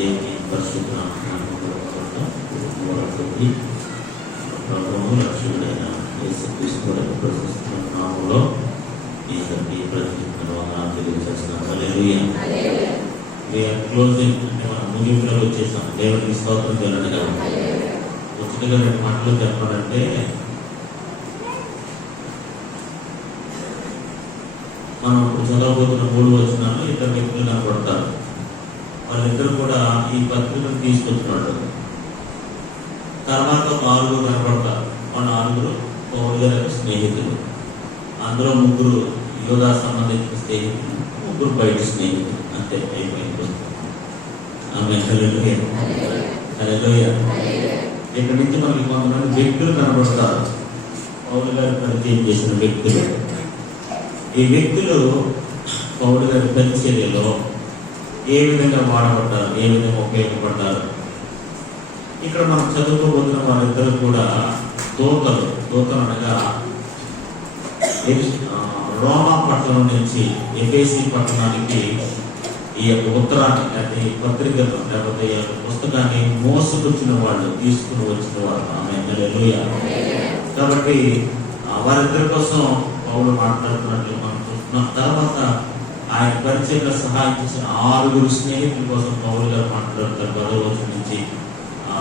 దేవుని పరిశుద్ధ ప్రభువు రక్షకుడైన యేసుక్రీస్తు వారి ప్రశస్త నామములో ఈ ప్రతిజ్ఞను వందనాలు తెలియజేస్తున్నాం. హల్లెలూయా. క్లోజింగ్ అంటే మనం ముగింపులో వచ్చేసాం. దేవునికి స్తోత్రం చేయాలనగా ముఖ్యంగా 2 మాటలు చెప్పాలంటే, మనం చదవబోతున్న 3 వచనాలు 2 వ్యక్తులు కనపడతారు. వాళ్ళిద్దరు కూడా ఈ పత్రికను తీసుకొచ్చినట్టు. తర్వాత 4 కనపడతారు. వాళ్ళ 4 పౌలు గారి స్నేహితులు. అందులో 3 యోధా సంబంధించిన స్నేహితులు, 3 బయట స్నేహితులు. అంతే, అయిపోయింది. ఆమె హల్లెలూయా. హల్లెలూయా. ఇక్కడ నుంచి మనకి కొంతమంది వ్యక్తులు కనబడతారు. పౌలు గారు పరిచయం చేసిన వ్యక్తులు. ఈ వ్యక్తులు పౌలు గారి పరిచర్యలో ఏ విధంగా వాడబడ్డారు, ఏ విధంగా ఉపయోగపడ్డారు. ఇక్కడ మనం చదువుకోబోతున్న వారిద్దరు కూడా దూతలు. దూతలు అనగా రోమా పట్టణం నుంచి ఎఫెసీ పట్టణానికి ఈ యొక్క ఉత్తరాన్ని, అంటే ఈ పత్రికను లేకపోతే ఈ యొక్క పుస్తకాన్ని మోసుకొచ్చిన వాళ్ళు, తీసుకుని వచ్చిన వాళ్ళు. ఆమె హల్లెలూయా. కాబట్టి వారిద్దరి కోసం పౌలు మాట్లాడుతున్నట్లు మనం చూస్తున్నాం. తర్వాత ఆయన పరిచయంలో సహాయం చేసిన 6 స్నేహితుల కోసం పౌలు గారు మాట్లాడతారు. 10వ వచనం నుంచి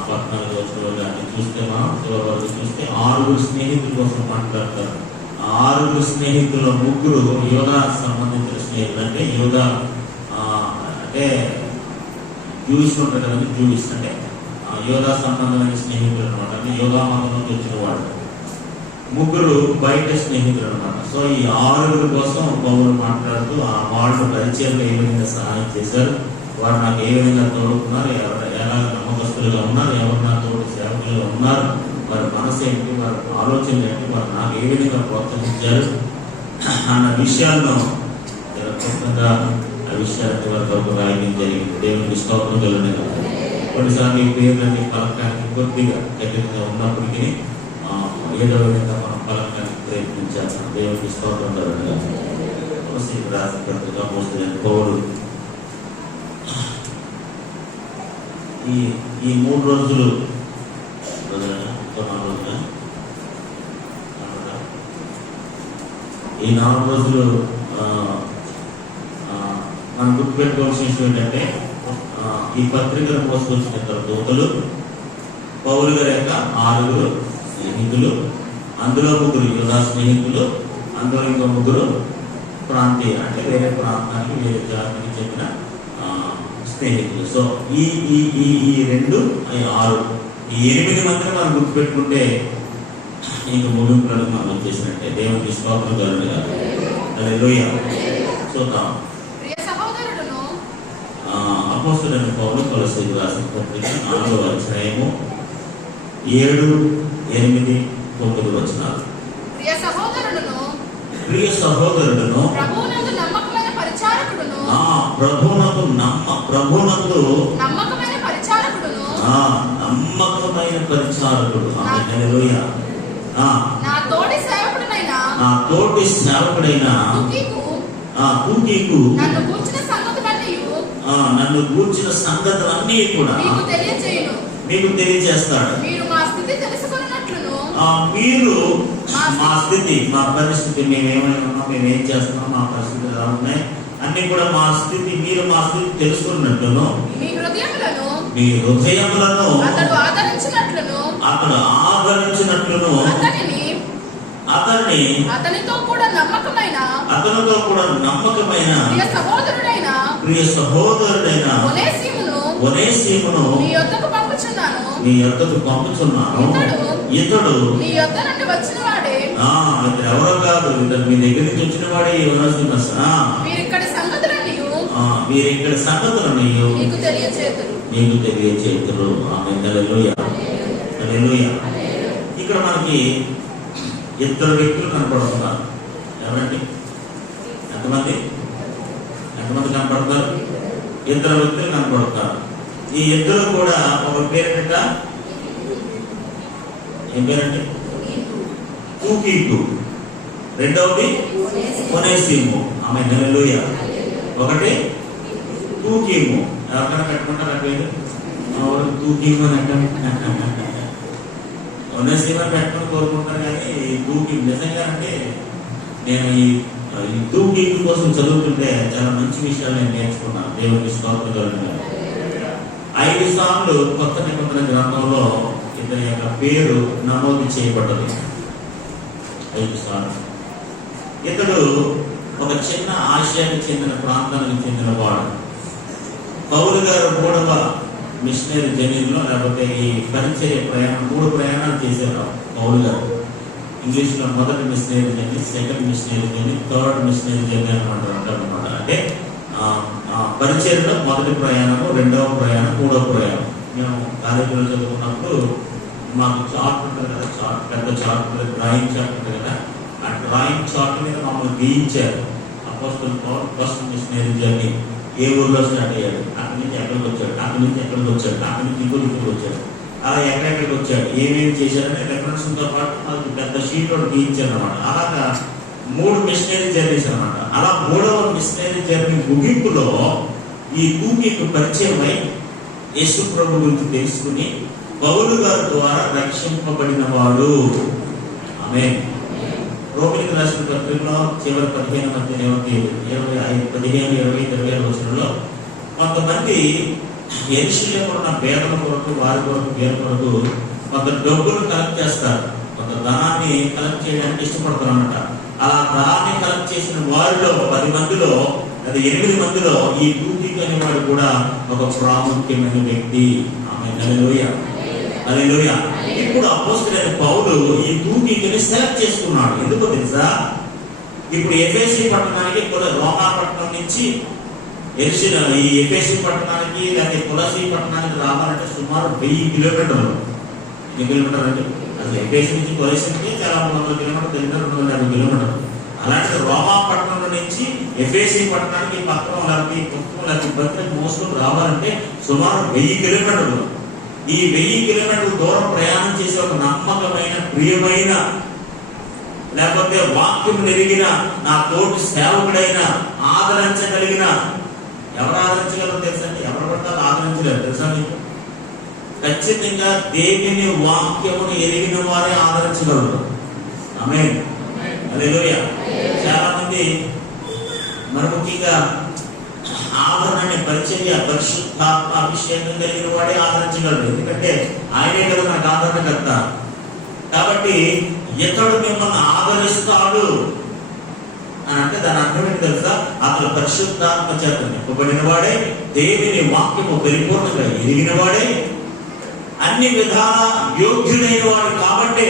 14వ వచనం గారిని చూస్తే, మనం చివరి వరకు చూస్తే 6 స్నేహితుల కోసం మాట్లాడతారు. 6 స్నేహితుల్లో 3 యోధా సంబంధించిన స్నేహితులు. అంటే యోధా అంటే జూయిష్ ఉంటారు కదండి, జూయిష్ అంటే యోధా సంబంధమైన స్నేహితులు అనమాట. అంటే యోధా మతం నుంచి వచ్చిన వాళ్ళు. 3 బయట స్నేహితులు అనమాట. సో ఈ 6 కోసం పౌలు మాట్లాడుతూ వాళ్ళు పరిచయంలో ఏ విధంగా సహాయం చేశారు, వారు నాకు ఏ విధంగా తోడుకున్నారు, ఎలా నమ్మకస్తులుగా ఉన్నారు, ఎవరు నా తోడు సేవకులుగా ఉన్నారు, వారి మనసు ఏంటి, వారి ఆలోచనలు ఏంటి, వారు నాకు ఏ విధంగా ప్రోత్సహించారు అన్న విషయాలను క్లుప్తంగా ఆ విషయాలకి వారి కొరకు రాయడం జరిగింది. దేవునికి స్తోత్రం కలుగును. కొన్నిసార్లు ఈ పేర్లన్నీ పలకడానికి కొద్దిగా కఠినంగా ఉన్నప్పటికీ ఏదో విధంగా మనం పలకడానికి ప్రయత్నించాల్సిన దేవునికి స్తోత్రం కలుగును. రాసిన పత్రిక మోస్తున్న పౌలు ఈ 3 రోజులు ఈ 4 రోజులు మనం గుర్తుపెట్టుకోవాల్సిన విషయం ఏంటంటే, ఈ పత్రికను మోసుకొచ్చిన దూతలు, పౌలు గారి యొక్క 6 స్నేహితులు, అందులో 3 యోధా స్నేహితులు, అందులో ఇంకో 3 ప్రాంతీయ, అంటే వేరే ప్రాంతానికి, వేరే జాతికి చెందిన స్నేహితులు. సో ఈ 2 6 ఈ 8 మందిని మనం గుర్తుపెట్టుకుంటే ఇంక ముగింపులను మనం వచ్చేసినట్టే. దేవునికి స్తోత్రం కలుగును. హల్లెలూయా. చూద్దాం. అపోస్తలుడైన పౌలు కొలస్సీయులకు రాసిన పత్రిక 4వ అధ్యాయము 7, 8, 9 వచనాలు. ప్రియ సహోదరుడును ప్రభువునందు నమ్మకమైన పరిచారకుడును, నమ్మకమైన పరిచారకుడు. హల్లెలూయా. నా తోటి సేవకుడైన తుకికు నన్ను గూర్చిన సంగతులన్నీ కూడా మీకు తెలియజేస్తాడు. మీరు మా స్థితి, మా పరిస్థితి, మేమేమైనా ఉన్నాం, మేమేం చేస్తున్నాం, మా పరిస్థితి ఎలా ఉన్నాయి అన్ని కూడా మా స్థితి, మీరు మా స్థితి తెలుసుకున్నట్లును, మీ హృదయములను అతడు ఆదరించినట్లును, అతనితో కూడా నమ్మకమైన ప్రియ సహోదరుడైన ఒనేసిమును మీ యొద్దకు పంపుచున్నాను. ఇతడు ఎవరో కాదు, ఇతడు మీ దగ్గర నుంచి వచ్చిన వాడే ఒనేసిమస్. వీరిక్కడి సంగతులను మీకు తెలియచేతురు. ఆమె హల్లెలూయా. హల్లెలూయా. ఇక్కడ మనకి 2 వ్యక్తులు కనపడుతున్నారు. ఎవరండి? ఎంతమంది కనపడతారు? 2 వ్యక్తులు కనపడతారు. ఈ 2 కూడా ఒక పేరేట, ఏం పేరంటే తుకికు, రెండవది ఒనేసిము. ఆమె హల్లెలూయా. ఒకటి తుకిము, ఎవరికైనా పెట్టుకుంటారు ఆ పేరు? తూకీము అని అంటే ఒనేసిమా పెట్టుకుని కోరుకుంటారు. కానీ ఈ తూకీ నిజంగా అంటే నేను ఈ తూకీకి కోసం చదువుతుంటే చాలా మంచి విషయాలు నేను నేర్చుకున్నాను. దేవునికి స్తోత్రం. 5 సార్లు కొత్త నిబంధన గ్రంథంలో ఇతని యొక్క పేరు నమోదు చేయబడ్డది. 5 సార్లు. ఇతడు ఒక చిన్న ఆసియాకి చెందిన ప్రాంతానికి చెందిన వాడు. పౌలు గారు 3వ మిషనరీ జర్నీలో, లేకపోతే ఈ పరిచర్య ప్రయాణం 3 ప్రయాణాలు చేశారు పౌలు గారు. ఇంగ్లీష్లో మొదటి missionary journey, second missionary journey, third missionary journey అంటారన్నమాట. అంటే పరిచర్యలో మొదటి ప్రయాణము, 2వ ప్రయాణం, 3వ ప్రయాణం. మేము కాలేజీలో చదువుకున్నప్పుడు మాకు చార్ట్ ఉంటుంది కదా, చార్ట్ పెద్ద చార్ట్ ఉంటుంది, డ్రాయింగ్ చార్ట్ ఉంటుంది కదా. ఆ డ్రాయింగ్ చార్ట్ మీద మమ్మల్ని గీయించారు. అపోస్తలుల పౌలు ఫస్ట్ మిషనరీ జర్నీ ఏ ఊర్లో స్టార్ట్ అయ్యాడు, అక్కడి నుంచి ఎక్కడికి వచ్చాడు, అక్కడి నుంచి ఎక్కడికి వచ్చాడు, అక్కడి నుంచి ఇంటికి వచ్చాడు, అలా ఎక్కడెక్కడికి వచ్చాడు, ఏమేమి చేశాడని రెఫరెన్స్తో పాటు మాకు పెద్ద షీట్ ఒకటి గీయించారు అనమాట. అలాగా 3 మిషనరీ జర్నీస్ అనమాట. అలా 3వ మిషనరీ జర్నీ ముగింపులో ఈ తూకీకు పరిచయమై యేసు ప్రభు గురించి తెలుసుకుని పౌలు గారి ద్వారా రక్షింపబడిన వాడు. ఆమేన్. రోమిలికి రాసిన పత్రికలో చివరి 15 మధ్య 15-20 వచనంలో కొంతమంది యెరూషలేములో ఉన్న పేదల కొరకు, వారి కొరకు, వీరి కొరకు కొంత డబ్బులు కలెక్ట్ చేస్తారు, కొంత ధనాన్ని కలెక్ట్ చేయడానికి ఇష్టపడతారు అన్నమాట. అలా ధనాన్ని కలెక్ట్ చేసిన వారిలో 10 మందిలో లేదా 8 మందిలో ఈ తూకీకు అనేవాడు కూడా ఒక ప్రాముఖ్యమైన వ్యక్తి. ఆమె హల్లెలూయా, హల్లెలూయా. ఇప్పుడు అపోస్తలుడైన పౌలు ఈ తూకీకుని సెలెక్ట్ చేసుకున్నాడు. ఎందుకో తెలుసా? ఇప్పుడు ఎఫెసీ పట్టణానికి, రోమా పట్టణం నుంచి ఈ ఎఫెసీ పట్టణానికి లేకపోతే కొలసీ పట్టణానికి రావాలంటే సుమారు 1000 కిలోమీటర్లు. ఎన్ని కిలోమీటర్లు అంటే అసలు ఎఫెసీ నుంచి కొలసీకి చాలా 300 కిలోమీటర్లు, 250 కిలోమీటర్లు. అలాంటి రోమా పట్టణం నుంచి ఎఫెసీ పట్టణానికి పత్రం లేకపోతే పుస్తకం లేకపోతే పత్రిక మోసుకొని రావాలంటే సుమారు 1000 కిలోమీటర్లు. ఈ 1000 కిలోమీటర్ల దూరం ప్రయాణం చేసే ఒక నమ్మకమైన, ప్రియమైన, లేకపోతే వాక్యం నెరిగిన నా తోటి సేవకుడైన, ఆదరించగలిగిన, ఎవరు ఆదరించగలరో తెలుసా? ఎవరు పట్టాలో ఆదరించలేరు తెలుసా మీకు? ఖచ్చితంగా దేవుని వాక్యమును ఎరిగిన వారే ఆదరించగలరు. ఆమేన్, హల్లెలూయా. చాలా మంది మరి ముఖ్యంగా ఆదరణని పరిచర్య, పరిశుద్ధాత్మ అభిషేకం కలిగిన వాడే ఆదరించగలరు. ఎందుకంటే ఆయనే కదా మనకు ఆదరణకర్త. కాబట్టి ఇతడు మిమ్మల్ని ఆదరిస్తాడు అని అంటే దాని అర్థం ఏంటి తెలుసా? అతను పరిశుద్ధాత్మ చేత నింపబడిన వాడే, దేవుని వాక్యము పరిపూర్ణంగా ఎరిగిన వాడే, అన్ని విధాల యోగ్యుడైన వాడు. కాబట్టి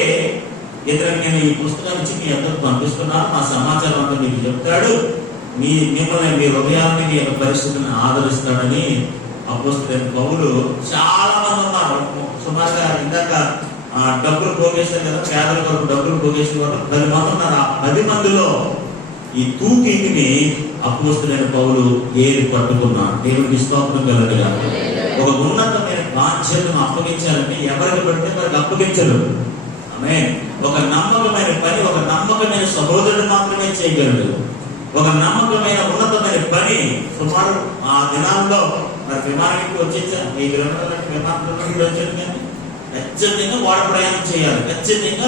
ఇతరులకు నేను ఈ పుస్తకాన్ని ఇచ్చి మీ అందరికి పంపిస్తున్నాను, మా సమాచారం అంతా మీకు చెప్తాడు, మిమ్మల్ని, మీ హృదయాన్ని, మీ యొక్క పరిస్థితిని ఆదరిస్తాడని అపోస్తలుడైన పౌలు. చాలా మంది ఉన్నారు. సుమారుగా ఇందాక డబ్బులు పోగేశారు కదా, పేదల కొరకు డబ్బులు పోగేసిన వాళ్ళు 10 మంది ఉన్నారు. ఆ 10 మందిలో ఈ తూకీని అపోస్తలుడైన పౌలు ఏరి పట్టుకున్నాడు. దేవునికి స్తోత్రం కలుగుగా. ఒక ఉన్నతమైన బాధ్యతను అప్పగించాలంటే ఎవరికి పడితే వారికి అప్పగించరు. ఆమేన్. ఒక నమ్మకమైన పని ఒక నమ్మకమైన సహోదరుడు మాత్రమే చేయగలడు. ఒక నమ్మకమైన ఉన్నతమైన పని సుమారు ఆ దినాల్లో మరి విమానానికి వచ్చేసా 1000 కిలోమీటర్ల విమానంలో వచ్చాడు. కానీ ఖచ్చితంగా వాడు ప్రయాణం చేయాలి, ఖచ్చితంగా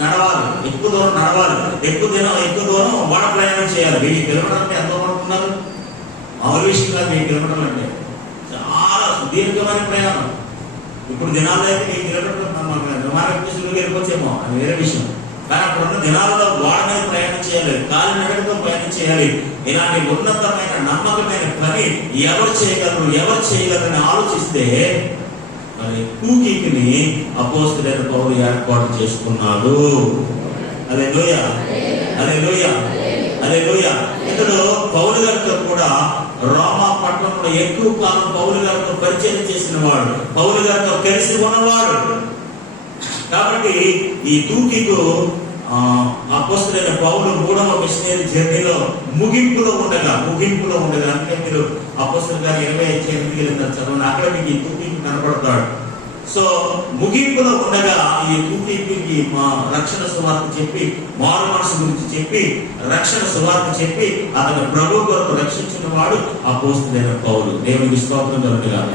నడవాలి, ఎక్కువ దూరం నడవాలి, ఎక్కువ దూరం వాడ ప్రయాణం చేయాలి. 1000 కిలోమీటర్లు అంటే ఎంత పడుతున్నారు? మామూలు విషయం కాదు. 1000 కిలోమీటర్లు అంటే చాలా సుదీర్ఘమైన ప్రయాణం. ఇప్పుడు దినాల్లో అయితే 1000 కిలోమీటర్లు విమానం సులువుగా వెళ్ళిపోవచ్చేమో, అది వేరే విషయం. కానీ అప్పుడున్న దినాల్లో వాడ మీద ప్రయాణం చేయాలి, కాలి నడకతో ప్రయాణం చేయాలి. ఇలాంటి ఉన్నతమైన నమ్మకమైన పని ఎవరు చేయగలరని ఆలోచిస్తే మరి తూకీని అపోస్తలుడైన పౌలు ఏర్పాటు చేసుకున్నాడు. హల్లెలూయా, హల్లెలూయా, హల్లెలూయా. ఇతడు పౌలు గారితో కూడా రోమా పట్టణంలో ఎక్కువ కాలం పౌలు గారితో పరిచయం చేసిన వాడు, పౌలు గారితో కలిసి ఉన్నవాడు. కాబట్టి ఈ తూకీకు అపోస్తలుడైన పౌలు 3వ మిషనరీ జర్నీలో ముగింపులో ఉండగా అంటే మీరు అపోస్తలుల గారు 28 చదవండి. అక్కడ మీకు ఈ తూకీకు కనపడతాడు. సో ముగింపులో ఉండగా ఈ తూతీయుకి మా రక్షణ సువార్త చెప్పి, మారు మనసు గురించి చెప్పి, రక్షణ సువార్త చెప్పి అతను ప్రభు కొరకు రక్షించిన వాడు అపోస్తలుడైన పౌలు. దేవునికి స్తోత్రం కలుగుగాక.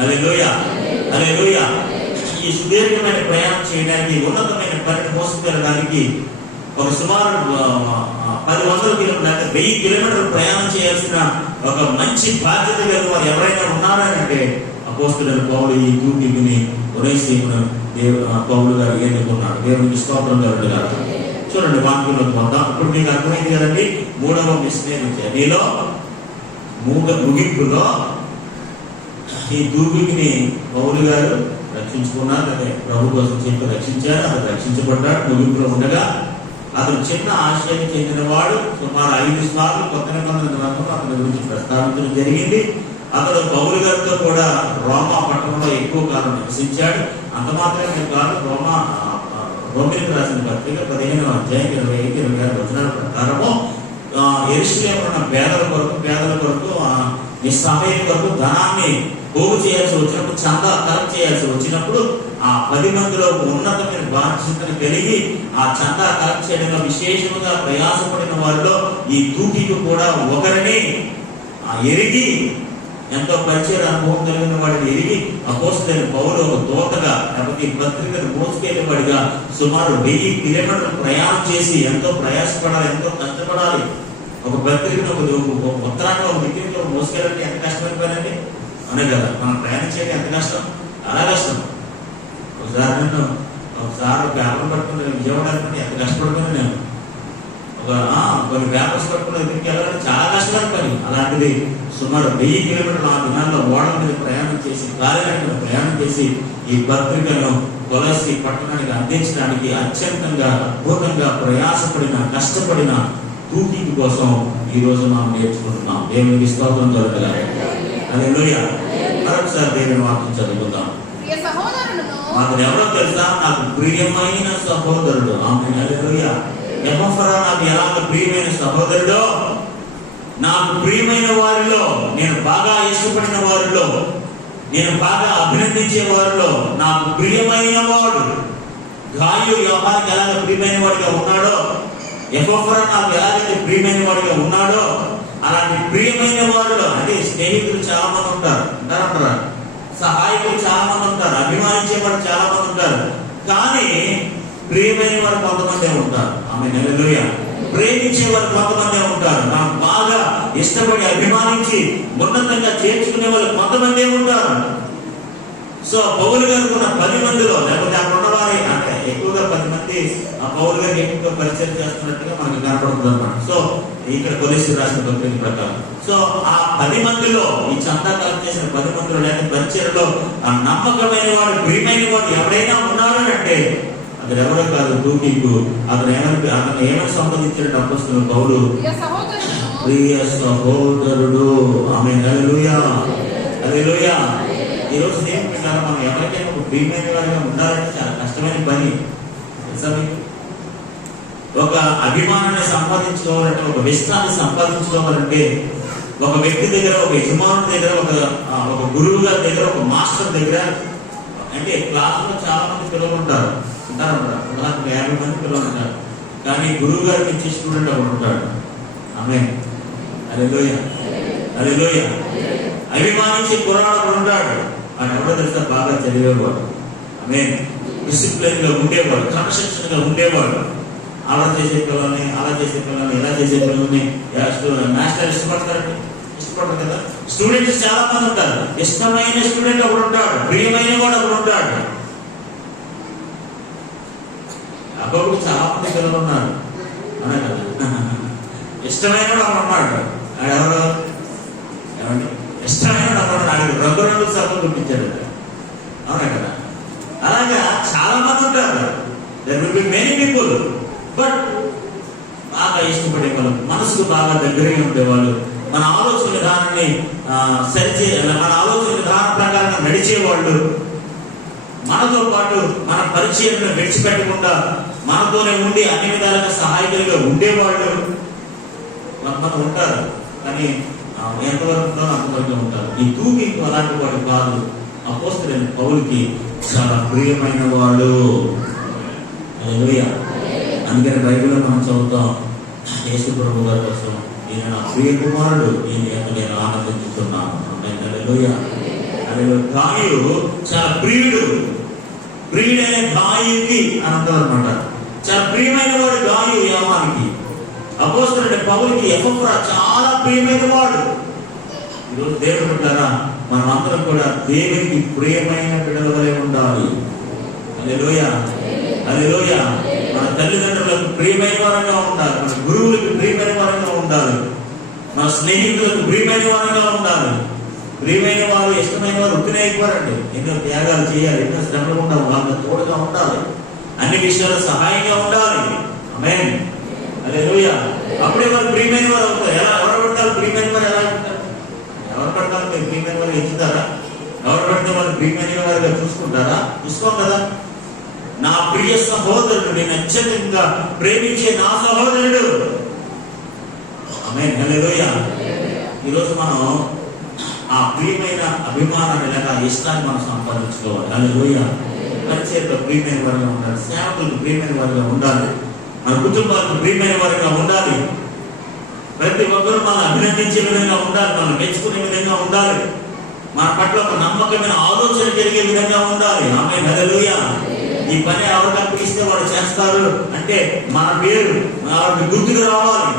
హల్లెలూయా, హల్లెలూయా. ఈ సుదీర్ఘమైన ప్రయాణం చేయడానికి, ఉన్నతమైన పనిని మోసుకెళ్ళడానికి ఒక సుమారు 1000 కిలోమీటర్లు, 1000 కిలోమీటర్లు ప్రయాణం చేయాల్సిన ఒక మంచి బాధ్యత కలిగిన వారు ఎవరైనా ఉన్నారంటే అపోస్తలుడైన పౌలు ఈ తూతీయుని ఒనేసిమును పౌలు గారు ఎన్నుకున్నాడు. దేవునికి స్తోత్రం కలుగుగాక. చూడండి, వాక్యంలోకి వద్దాం. ఇప్పుడు మీకు అర్థమైంది కదండి. 3వ మిషనరీ జర్నీలో ముగింపులో ఈ తూతీయుని పౌలు గారు రక్షించుకున్నారు. అదే ప్రభు కోసం చెప్పి రక్షించారు. అతను రక్షించబడ్డాడు. ముగింపులో ఉండగా అతను చిన్న ఆశ్రయం చెందిన వాడు. సుమారు 5 సార్లు కొత్త నిబంధన గ్రంథంలో అతని గురించి ప్రస్తావించడం జరిగింది. అతడు పౌలు గారితో కూడా రోమా పట్టణంలో ఎక్కువ కాలం నివసించాడు. అంత మాత్రమే కాదు, రోమిలకు రాసిన పత్రిక 15వ అధ్యాయం 25-26 వచనాల ప్రకారము యెరూషలేములో ఉన్న పేదల కొరకు నిస్సహాయం కొరకు ధనాన్ని పోగు చేయాల్సి వచ్చినప్పుడు, చందా కలెక్ట్ చేయాల్సి వచ్చినప్పుడు ఆ 10 మందిలో ఉన్నతమైన బాధ్యతను కలిగి ఆ చందా కలెక్ట్ చేయడంలో విశేషంగా ప్రయాసపడిన వారిలో ఈ తూతీయుడు కూడా ఒకరిని ఎరిగి, ఎంతో పరిచయ అనుభవం కలిగిన వాడిని ఎరిగి అపోస్తలుడైన పౌలు ఒక దూతగా, లేకపోతే ఈ పత్రికను మోసుకెళ్ళేవాడిగా సుమారు 1000 కిలోమీటర్లు ప్రయాణం చేసి ఎంతో ప్రయాసపడాలి, ఎంతో కష్టపడాలి. ఒక పత్రికను ఒక ఉత్తరాన్ని ఒక దిక్కులో మోసుకెళ్ళాలంటే ఎంత కష్టమైపోయానండి అనే కదా. మనం ప్రయాణం చేయడం ఎంత కష్టం, చాలా కష్టం. ఒకసారి పేపర్ పట్టుకుని విజయవాడ ఎంత కష్టపడుతున్నా నేను. కొన్ని పేపర్స్ పట్టుకుని ఎదురుకి వెళ్ళాలంటే చాలా కష్టమైన పని. అలాంటిది సుమారు 1000 కిలోమీటర్లు ఆ దినాల్లో ఓడల మీద ప్రయాణం చేసి, కాలినడకన ప్రయాణం చేసి ఈ పత్రికను కొలసి పట్టణానికి అందించడానికి అత్యంతంగా అద్భుతంగా ప్రయాసపడిన, కష్టపడిన తూతీయుని కోసం ఈ రోజు మనం నేర్చుకుంటున్నాం. దేవునికి స్తోత్రం కలుగుగాక. హల్లెలూయా. మరొకసారి దేవుని వాక్యం చదువుకుందాం. అతను ఎవరో తెలుసా? నాకు ప్రియమైన సహోదరుడు. ఆమె హల్లెలూయా. ఎపఫ్రా నాకు ఎలాగ ప్రియమైన సహోదరుడో, నాకు ప్రియమైన వారిలో, నేను బాగా ఇష్టపడిన వారిలో, నేను బాగా అభినందించే వారిలో నాకు ప్రియమైన వాడు. గాయు యోహానికి ఎలాగ ప్రియమైన వాడిగా ఉన్నాడో, ఎపఫ్రా నాకు ఎలాగైతే ప్రియమైన వాడిగా ఉన్నాడో, అలాంటి ప్రియమైన వారిలో, అంటే స్నేహితులు చాలా మంది ఉంటారు, అంటారా, సహాయకులు చాలా మంది ఉంటారు, అభిమానించే వారు చాలా మంది ఉంటారు, కానీ ప్రియమైన వారు కొంతమందే ఉంటారు. ఆమె హల్లెలూయా. ప్రేమించే వారు కొంతమందే ఉంటారు. మనం బాగా ఇష్టపడి అభిమానించి ఉన్నతంగా చేర్చుకునే వాళ్ళు కొంతమందే ఉంటారు. సో పౌలు గారికి ఉన్న 10 మందిలో, లేకపోతే అక్కడ ఉన్నవారి అంటే ఎక్కువగా 10 మంది ఆ పౌలు గారికి ఎక్కువగా పరిచయం చేస్తున్నట్టుగా మనకు కనపడుతుంది అన్నమాట. సో ఇక్కడ కొలస్సీ రాసిన పత్రిక ప్రకారం సో ఆ 10 మందిలో, ఈ చందా కలెక్ట్ చేసిన 10 మందిలో, లేదా పరిచయంలో ఆ నమ్మకమైన వాడు, ప్రియమైన వాడు ఎవరైనా ఉన్నాడు అంటే అతను ఎవరో కాదు, తూతీయుడు. అతను ఏమని సంబంధించిన అపోస్తలుడైన పౌలు ప్రియ సహోదరుడు. ఆమె హల్లెలూయా, హల్లెలూయా. ఈ రోజు దేవుని ప్రకారం మనం ఎవరికైనా ఒక ప్రియమైన వారిగా ఉండాలంటే చాలా కష్టమైన పని తెలుసా మీకు? ఒక అభిమానాన్ని సంపాదించుకోవాలంటే, ఒక విశ్వాసాన్ని సంపాదించుకోవాలంటే, ఒక వ్యక్తి దగ్గర, ఒక యజమానుడి దగ్గర, ఒక గురువు గారి దగ్గర, ఒక మాస్టర్ దగ్గర, అంటే క్లాసులో చాలా మంది పిల్లలు ఉంటారు, నాకు 50 మంది పిల్లలు ఉంటారు, కానీ గురువు గారికి ఇచ్చే స్టూడెంట్ ఒకడు ఉంటాడు. ఆమేన్, హల్లెలూయా, హల్లెలూయా. అభిమానించే కుర్రాడు ఉంటాడు. ఆయన ఎవరో తెలుసా? బాగా చదివేవాడు, ఆమేన్, డిసిప్లిన్ గా ఉండేవాడు, క్రమశిక్షణ గా ఉండేవాడు. అలా చేసే పిల్లల్ని, అలా చేసే పిల్లల్ని, ఇలా చేసే పిల్లల్ని మాస్టర్ ఇష్టపడతారండి, ఇష్టపడతారు కదా. స్టూడెంట్స్ చాలా మంది ఉంటారు. ఇష్టమైన స్టూడెంట్ ఒకడు ఉంటాడు, ప్రియమైన వాడు ఒకడు ఉంటాడు. అప్పుడు చాలా మంది పిల్లలు ఉన్నారు, అనే కదా. ఇష్టమైన వాడు ఒకడు ఉన్నాడు. ఆయన ఎవరు? ఏమండి? ఇష్టమైన వాడు ఒకడు ఉన్నాడు. రంగురంగు సభలు గుర్తించాడు, అవునా కదా. అలాగా చాలా మంది ఉంటారు. There will be many people. But బాగా ఇష్టపడే వాళ్ళు, మనసుకు బాగా దగ్గరగా ఉండేవాళ్ళు, మన ఆలోచన విధానాన్ని మన ఆలోచన విధానం ప్రకారంగా నడిచేవాళ్ళు, మనతో పాటు మన పరిచయాలను విడిచిపెట్టకుండా మనతోనే ఉండి అన్ని విధాలుగా సహాయకులుగా ఉండేవాళ్ళు కొంతమంది ఉంటారు. కానీ ఎంతవరకు ఉంటారో అంతవరకు ఉంటారు. ఈ తూతీయుడు అలాంటి వాడు కాదు. అపోస్తలుడైన పౌలుకి చాలా ప్రియమైన వాడు. హల్లెలూయా. అందుకని బైబిల్లో మనం చదువుతాం, యేసు ప్రభు గారి కోసం ఈయన నా ప్రియ కుమారుడు, నేను ఆనందించుతున్నాను. హల్లెలూయా. గాయు చాలా ప్రియుడైన గాయుకి అంటారు అనమాట. చాలా ప్రియమైన వాడు గాయు యావానికి. అపోస్తలుడైన పౌలుకి ఎపఫ్రా చాలా ప్రియమైన వాడు. ఈరోజు దేవుడు ఉంటారా, మనం అందరం కూడా దేవునికి ప్రియమైన బిడ్డల వలె ఉండాలి. హల్లెలూయా. హల్లెలూయా. మన తల్లిదండ్రులకు ప్రియమైన వారంగా ఉండాలి, మన గురువులకు ప్రియమైన వారంగా ఉండాలి, మన స్నేహితులకు ప్రియమైన వారంగా ఉండాలి. ప్రియమైన వారు, ఇష్టమైన వారు ఉత్తినే అయిపోరండి. ఎన్నో త్యాగాలు చేయాలి, ఎన్నో శ్రమలు ఉండాలి, వాళ్ళ తోడుగా ఉండాలి, అన్ని విషయాలు సహాయంగా ఉండాలి. ఆమేన్. హల్లెలూయా. అప్పుడే వారు ప్రియమైన వారు అవుతారు. ఎవరు పడతారు ప్రియమైన వారు? ఎలా ఉంటారు? ఎవరు పడతారు? మీరు ప్రియమైన వారు ఎత్తుతారా? ఎవరు పడితే వాళ్ళు ప్రియమైన వారుగా చూసుకుంటారా? చూసుకోం కదా. నా ప్రియ సహోదరుడు, నేను అత్యంతంగా ప్రేమించే నా సహోదరుడు. ఆమేన్. హల్లెలూయా. ఈరోజు మనం ఆ ప్రియమైన అభిమానాన్ని లేక ఇష్టాన్ని మనం సంపాదించుకోవాలి. హల్లెలూయా. పరిచయంలో ప్రియమైన వారిగా ఉండాలి, సేవకులకు ప్రియమైన వారిగా ఉండాలి, మన కుటుంబాలకు ప్రియమైన వారిగా ఉండాలి. ప్రతి ఒక్కరు మనం అభినందించే విధంగా ఉండాలి, మనం మెచ్చుకునే విధంగా ఉండాలి, మన పట్ల ఒక నమ్మకమైన ఆలోచన కలిగే విధంగా ఉండాలి. ఆమేన్. హల్లెలూయా. ఈ పని ఎవరు కనిపిస్తే వాడు చేస్తారు అంటే మన పేరు వాడికి గుర్తుకు రావాలి.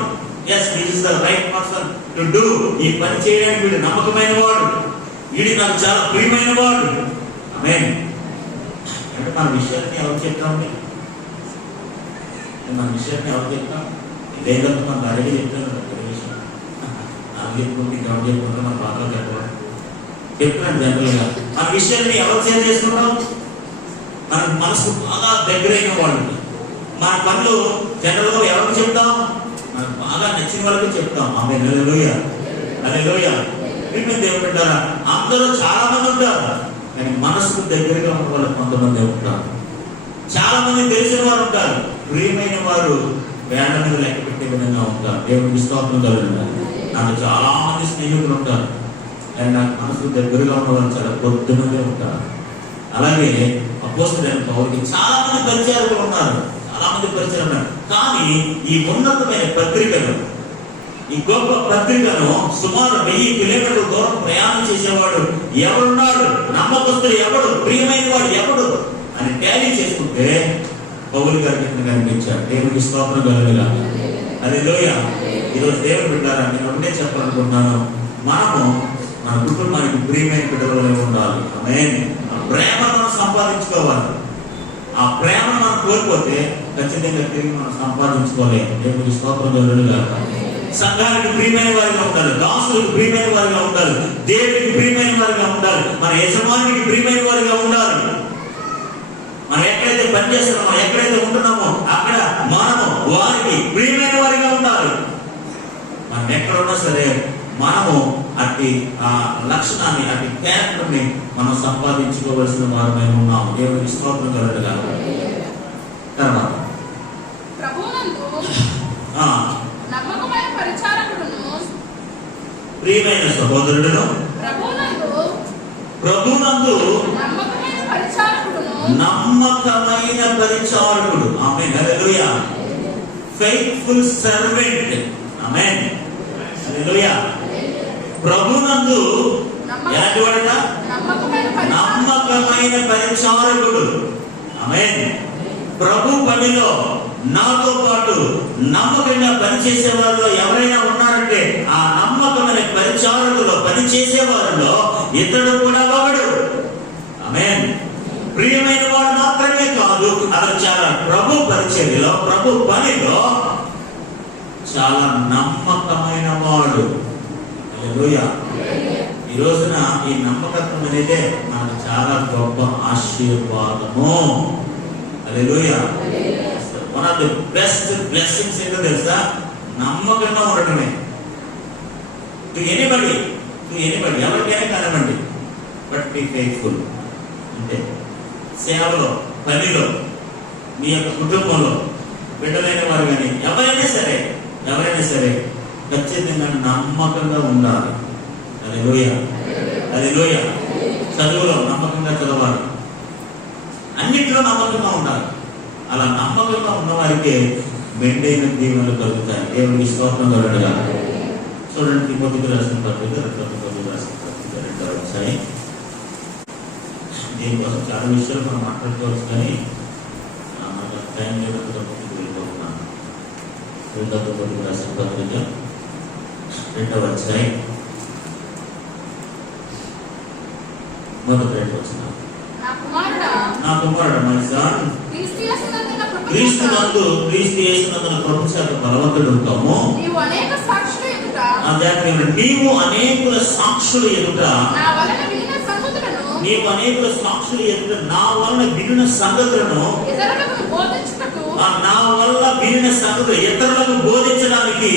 Yes, this is the right person to do. ఈ పని చేయడానికి వీడు నమ్మకమైన వాడు, వీడి నాకు చాలా ప్రియమైన వాడు. ఆమేన్. అంటే మన విషయాన్ని ఎవరు చెప్తామండి? మన విషయాన్ని ఎవరు చెప్తాం? లేదంటే మన భార్యగా చెప్తాను విషయం. నాకు చెప్పుకుంటే ఎవరు చెప్పుకుంటే మన బాగా చెప్తున్నాను. జనరల్గా మన విషయాన్ని ఎవరు షేర్ చేసుకుంటాం? మన మనసు బాగా దగ్గరైన వాళ్ళకి. మన పనులు జనరల్గా ఎవరికి చెప్తాం? మనకు బాగా నచ్చిన వాళ్ళకి చెప్తాం. ఆమేన్. హల్లెలూయా. హల్లెలూయా. మీరు దేవుడు అంటారా, అందరూ చాలా మంది ఉంటారు, కానీ మనసుకు దగ్గరగా ఉన్న వాళ్ళు కొంతమంది ఉంటారు. చాలా మంది తెలిసిన వారు ఉంటారు, ప్రియమైన వారు వేళ్ల మీద లెక్క పెట్టే విధంగా ఉంటారు. దేవుడికి స్తోత్రం కలుగుతారు. నాకు చాలా మంది స్నేహితులు ఉంటారు, కానీ నాకు మనసుకు దగ్గరగా ఉన్న వాళ్ళు చాలా కొద్ది మంది ఉంటారు. అలాగే అపోస్తలుడైన పౌలుకి చాలా మంది పరిచయాలు ఉన్నారు, చాలా మంది పరిచయాలు ఉన్నారు. కానీ ఈ ఉన్నతమైన పత్రికను, ఈ గొప్ప పత్రికను సుమారు 1000 కిలోమీటర్ల దూరం ప్రయాణం చేసేవాడు ఎవరున్నాడు, నమ్మకస్తుడు ఎవడు, ప్రియమైన వాడు ఎవడు అని టాలీ చేసుకుంటే పౌలు గారికి కనిపించాడు. దేవుడికి స్తోత్రం కలుగుగాక. హల్లెలూయా. ఈరోజు దేవుడు బిడ్డారా, నేను ఒకటే చెప్పాలనుకుంటున్నాను, మనము మన కుటుంబానికి ప్రియమైన బిడ్డలు ఉండాలి. ఆమేన్. ప్రేమను మనం సంపాదించుకోవాలి. ఆ ప్రేమను మనం కోల్పోతే ఖచ్చితంగా తిరిగి మనం సంపాదించుకోలేము. దేవుడికి స్తోత్రం కలుగుగాక. సంఘానికి ప్రియమైన వారిగా ఉండాలి, దాసులకు ప్రియమైన వారిగా ఉండాలి, దేవుడికి ప్రియమైన వారిగా ఉండాలి, మన యజమానికి ప్రియమైన వారిగా ఉండాలి. మనం ఎక్కడైతే పనిచేస్తున్నామో, ఎక్కడైతే ఉంటున్నామో అక్కడ మనము వారికి ప్రియమైన వారిగా ఉండాలి. మనం ఎక్కడున్నా సరే మనము అట్టి ఆ లక్షణాన్ని, అట్టి క్యారెక్టర్ని మనం సంపాదించుకోవలసిన వారమై ఉన్నాము. దేవుడికి స్తోత్రం కలుగుగాక. తర్వాత ప్రియమైన సహోదరుడును, ప్రభునందు నమ్మకమైన పరిచారకుడు. ఆమేన్. హల్లెలూయా. Faithful servant. ఆమేన్. హల్లెలూయా. ప్రభునందు ఎలాంటి వాడట? నమ్మకమైన పరిచారకుడు. ఆమేన్. ప్రభు పనిలో నాతో పాటు నమ్మకంగా పనిచేసే వారిలో ఎవరైనా ఉన్నారంటే ఆ నమ్మకమైన పరిచారకులు, పనిచేసే వారిలో ఇతడు కూడా ఒకడు. ఆమేన్. ప్రియమైన వాడు మాత్రమే కాదు, అతను చాలా ప్రభు పరిచర్యలో, ప్రభు పనిలో చాలా నమ్మకమైన వాడు. హల్లెలూయా. ఈ రోజున ఈ నమ్మకత్వం అనేదే మనకు చాలా గొప్ప ఆశీర్వాదము. Hallelujah. One of the best blessings ఏంటో తెలుసా? నమ్మకంగా ఉండటమే. టు ఎనీబడి, ఎవరికైనా కానివ్వండి, బట్ బి ఫెయిత్ఫుల్. అంటే సేవలో, పనిలో, మీ యొక్క కుటుంబంలో బిడ్డలైన వారు కానీ ఎవరైనా సరే ఖచ్చితంగా నమ్మకంగా ఉండాలి. హల్లెలూయా. హల్లెలూయా. చదువులో నమ్మకంగా చదవాలి, అన్నింటిలో నమ్మకంగా ఉండాలి. అలా నమ్మకంగా ఉన్న వారికి మెండైన దీవెనలు కలుగుతాయి. దేవునికి స్తోత్రం కలుగుగా. చూడండి, తిమోతికి రాసిన పత్రిక 2వ అధ్యాయం. దీనికోసం చాలా విషయాలు మనం మాట్లాడుకోవచ్చు, కానీ మనకు టైం లేకపోతే వెళ్ళిపోతున్నాను. 2వ తిమోతికి రాసిన పత్రిక 2వ అధ్యాయం 1వ వచనం. నా కుమారుడా, మై సన్, క్రీస్తు యేసునందున కృప చేత బలవంతుడు ఉంటాము. నీవు అనేక సాక్షుల ఎదుట నా వలన వినిన సంగతులను ఇతరులకు బోధించడానికి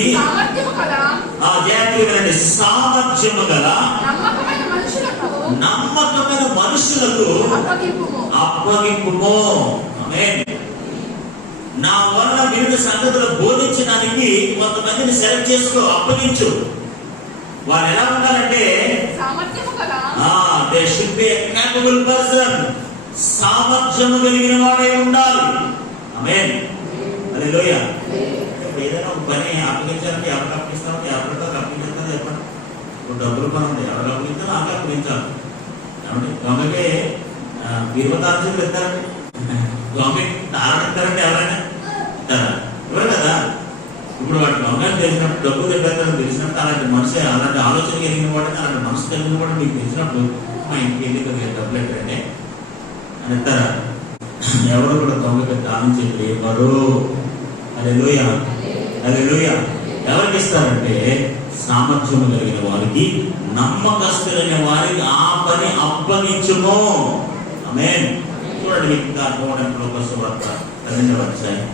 సామర్థ్యము గల నమ్మకమైన మనుషులకు అప్పగింపుము. ఆమేన్. నా వల్ల వివిధ సంగతులు బోధించడానికి కొంతమందిని సెలెక్ట్ చేసుకో, అప్పగించు. వాళ్ళు ఎలా ఉండాలంటే they should be a capable person. సామర్థ్యము కలిగిన వాడే ఉండాలి. ఆమేన్. హల్లెలూయా. ఏదైనా ఒక పని అప్పగించాలంటే ఎవరికి అప్పగిస్తామంటే ఎవరితో అప్పగించాలి చెప్పండి. ఇప్పుడు డబ్బులు పని ఉంది, ఎవరికి అప్పగించాలో అలా అప్పగించాలి. దొంగకి బీరువతారసులు ఇస్తారండి, దొంగకి తారణ ఇస్తారంటే ఎవరైనా ఇస్తారా? ఇవ్వరు కదా. ఇప్పుడు వాటి దొంగలు తెలిసినప్పుడు, డబ్బు తింటారని తెలిసినప్పుడు, అలాంటి మనిషి, అలాంటి ఆలోచన కలిగిన వాడిని, అలాంటి మనసు కలిగిన వాడు మీకు తెలిసినప్పుడు మా ఇంటికి వెళ్ళి డబ్బులు ఎక్కడంటే అని ఇస్తారా? ఎవరు కూడా దొంగకి దానం చెప్పి ఇవ్వరు. హల్లెలూయా, హల్లెలూయా. ఎవరికి ఇస్తారంటే సామర్థ్యము కలిగిన వారికి, నమ్మకస్తులైన వారికి ఆ పని అప్పగించుము. ఆమేన్. చూడండి, ఇంకా లోకాసు వార్త 12వ అధ్యాయం.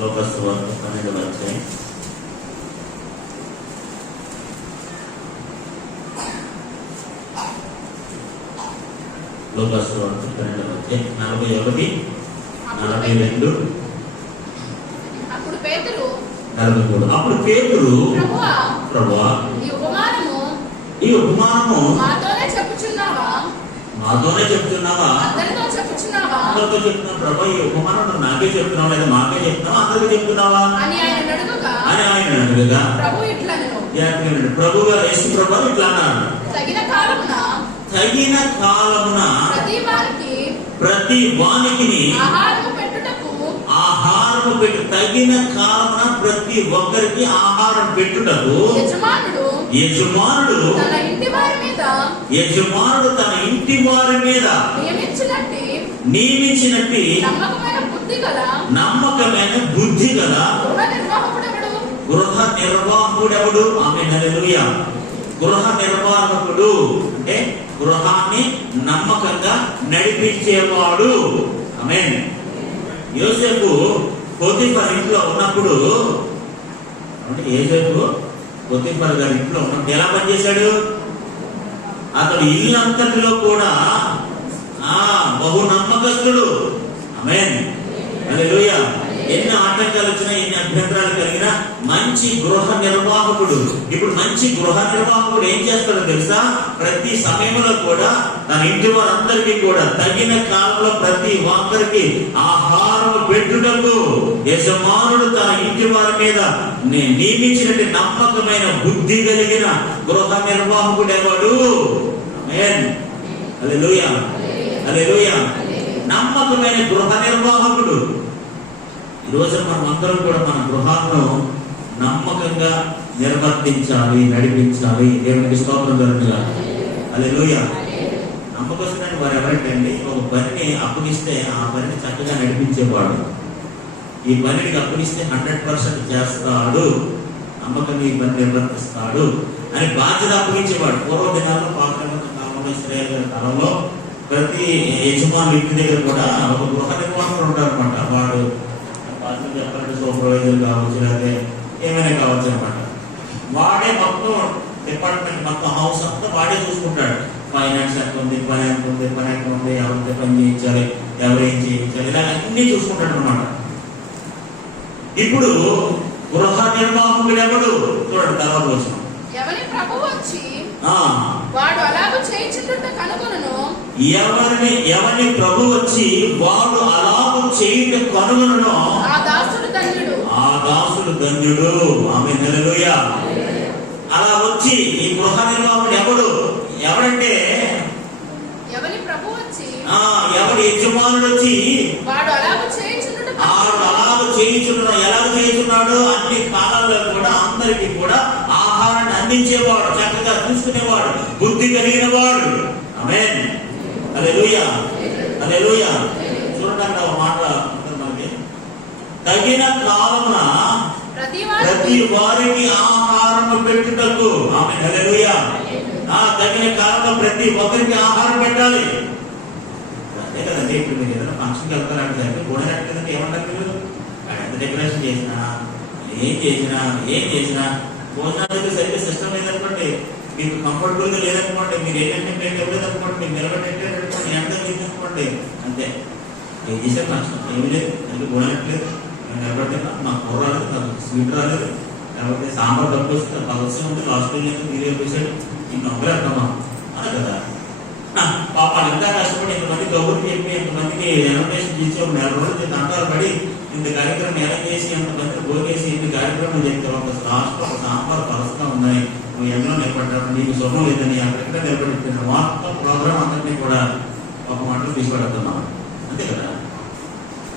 లోకాసు వార్త 12వ అధ్యాయం. లోకాసు వార్త 12వ అధ్యాయం 41, 42, 43. అప్పుడు పేతురు, ప్రభువా, ఈ ఉపమానము మాతోనే చెప్తున్నావా? అందరితో చెప్తున్నావా? ప్రభు, ఈ ఉపమానం నాకే చెప్తున్నావా లేదా మాకే చెప్తున్నావా, అందరికీ చెప్తున్నావా అని ఆయన అడుగగా ప్రభు యేసు ప్రభు ఇట్లా అన్నాడు, తగిన కాలమున ప్రతి వానికి ఆహారము పెట్టు. తగిన కాలమున ప్రతి ఒక్కరికి ఆహారం పెట్టుటకు యజమానుడు తన ఇంటి వారి మీద నియమించినట్టి నమ్మకమైన బుద్ధి గల గృహ నిర్వాహకుడెవడు? ఆమేన్. హల్లెలూయా. గృహ నిర్వాహకుడు అంటే గృహాన్ని నమ్మకంగా నడిపించేవాడు. ఆమేన్. యోసేపు పోతీఫర్ ఇంట్లో ఉన్నప్పుడు, యోసేపు పోతీఫర్ గారి ఇంట్లో ఉన్నప్పుడు ఎలా పనిచేశాడు? అతడు ఇల్లంతటిలో కూడా బహు నమ్మకస్తుడు. ఆమేన్. హల్లెలూయా. ఎన్ని ఆటంకాలు వచ్చినా, ఎన్ని అభ్యంతరాలు కలిగినా మంచి గృహ నిర్వాహకుడు. ఇప్పుడు మంచి గృహ నిర్వాహకుడు ఏం చేస్తాడో తెలుసా? ప్రతి సమయంలో కూడా తన ఇంటి వారందరికీ కూడా తగిన కాలంలో ప్రతి ఒక్కరికి ఆహారం పెట్టుటకు యజమానుడు తన ఇంటి వారి మీద నియమించినట్టు నమ్మకమైన బుద్ధి కలిగిన గృహ నిర్వాహకుడు ఎవడు? ఆమేన్. హల్లెలూయా, హల్లెలూయా. నమ్మకమైన గృహ నిర్వాహకుడు. ఈ రోజు మనం అందరం కూడా మన గృహాలను నమ్మకంగా నిర్వర్తించాలి, నడిపించాలి. దేవునికి స్తోత్రం కలుగుగా. హల్లెలూయా. నమ్మకస్తులైన వారు ఎవరంటే ఒక పనిని అప్పగిస్తే ఆ పనిని చక్కగా నడిపించేవాడు. ఈ పనిని అప్పగిస్తే 100% చేస్తాడు, నమ్మకంగా ఈ పని నిర్వర్తిస్తాడు అని బాధ్యత అప్పగించేవాడు. పూర్వ దినాల్లో, పాత కాలంలో, ఇశ్రాయేలు గారి కాలంలో ప్రతి యజమానుల ఇంటి దగ్గర కూడా ఒక గృహ నిర్వాహకుడు ఉంటారు అనమాట. వాడు చెప్పాలంటే సూపర్వైజర్ కావచ్చు, లేకపోతే ఏమైనా కావచ్చు అనమాట. వాడే మొత్తం డిపార్ట్మెంట్, మొత్తం హౌస్ అంతా వాడే చూసుకుంటాడు. ఫైనాన్స్ ఎంత ఉంది, పని ఎంత ఉంది, పని ఎంత ఉంది, ఎవరితో పని చేయించాలి, ఎవరు ఏం చేయించాలి, ఇలా అన్నీ చూసుకుంటాడు అనమాట. ఇప్పుడు గృహ నిర్వాహకుడు ఎవడు? చూడండి తర్వాత వచ్చిన ఎవరి ప్రభువు వచ్చి వాడు అలాగూ చేయించుట కనుగొనును. ఎవరి ప్రభు వచ్చి వాడు అలాగూ చేయుట కనుగొనును. ఆ దాసుడు ధన్యుడు. ఆ దాసుడు ధన్యుడు. ఆమేన్ హల్లెలూయా. అలా వచ్చి ఈ గృహ నిర్వాహకుడు ఎవడంటే ఎవరి ప్రభు వచ్చి ఎవరి యజమానుడు వచ్చి వాడు అలాగూ చేయించుట ఎలాగ చేస్తున్నాడు? అన్ని కాలాల్లో కూడా అందరికీ కూడా ఆహారాన్ని అందించేవాడు, చక్కగా చూసుకునేవాడు, బుద్ధి కలిగిన వాడు. ఆమేన్ హల్లెలూయా హల్లెలూయా. చూడండి అక్కడ ఒక మాట మనకి, తగిన కాలమున ప్రతి వారికి ఆహారం పెట్టుటకు. ఆమేన్ హల్లెలూయా. తగిన కాలంలో ప్రతి ఒక్కరికి ఆహారం పెట్టాలి. అంతే కదండి. ఇప్పుడు మీరు ఏదైనా ఫంక్షన్కి వెళ్తారంటే కొనలేదంటే ఏమంటారు? మీరు ఎంత డెకరేషన్ చేసినా ఏం చేసినా భోజనానికి సరిగ్గా సిస్టమ్ లేదనుకోండి, మీకు కంఫర్టబుల్ గా లేదనుకోండి, మీరు ఏంటంటే ఇవ్వలేదనుకోండి, మీకు నిలబెట్టేటనుకోండి, ఎంత తీసుకోండి, అంతే. ఏం చేశారు? నష్టం ఏమి లేదు, ఎందుకు కొనట్లేదు, నేను నిలబెట్టినా నాకు కూర రాలేదు, నాకు స్వీట్ రాలేదు, లేకపోతే సాంబార్ తప్పు వస్తుంది, పలస ఉంది, లాస్ట్ మీరే వేసాడు, ఇంక నొక్కలే అర్థమా అలా కదా. పాపాలు ఇంకా కష్టపడి ఇంతమంది కబుర్లు చెప్పి ఇంతమందికి రెనోవేషన్ చేసి ఒక 4 రోజులు దండాలు పడి ఇంత కార్యక్రమం ఎలా చేసి అంతమంది భోగేసి ఇంత కార్యక్రమం చేస్తే ఒక లాస్ట్ ఒక సాంబార్ పలసగా ఉన్నాయి, నువ్వు ఎంతో నిలబడ్డావు, నీకు శుభం లేదని అక్కడిక్కడ నిలబెట్టిన మొత్తం ప్రోగ్రామ్ అందరినీ కూడా ఒక మాటలు తీసుకుపెడుతున్నాం. అంతే కదా.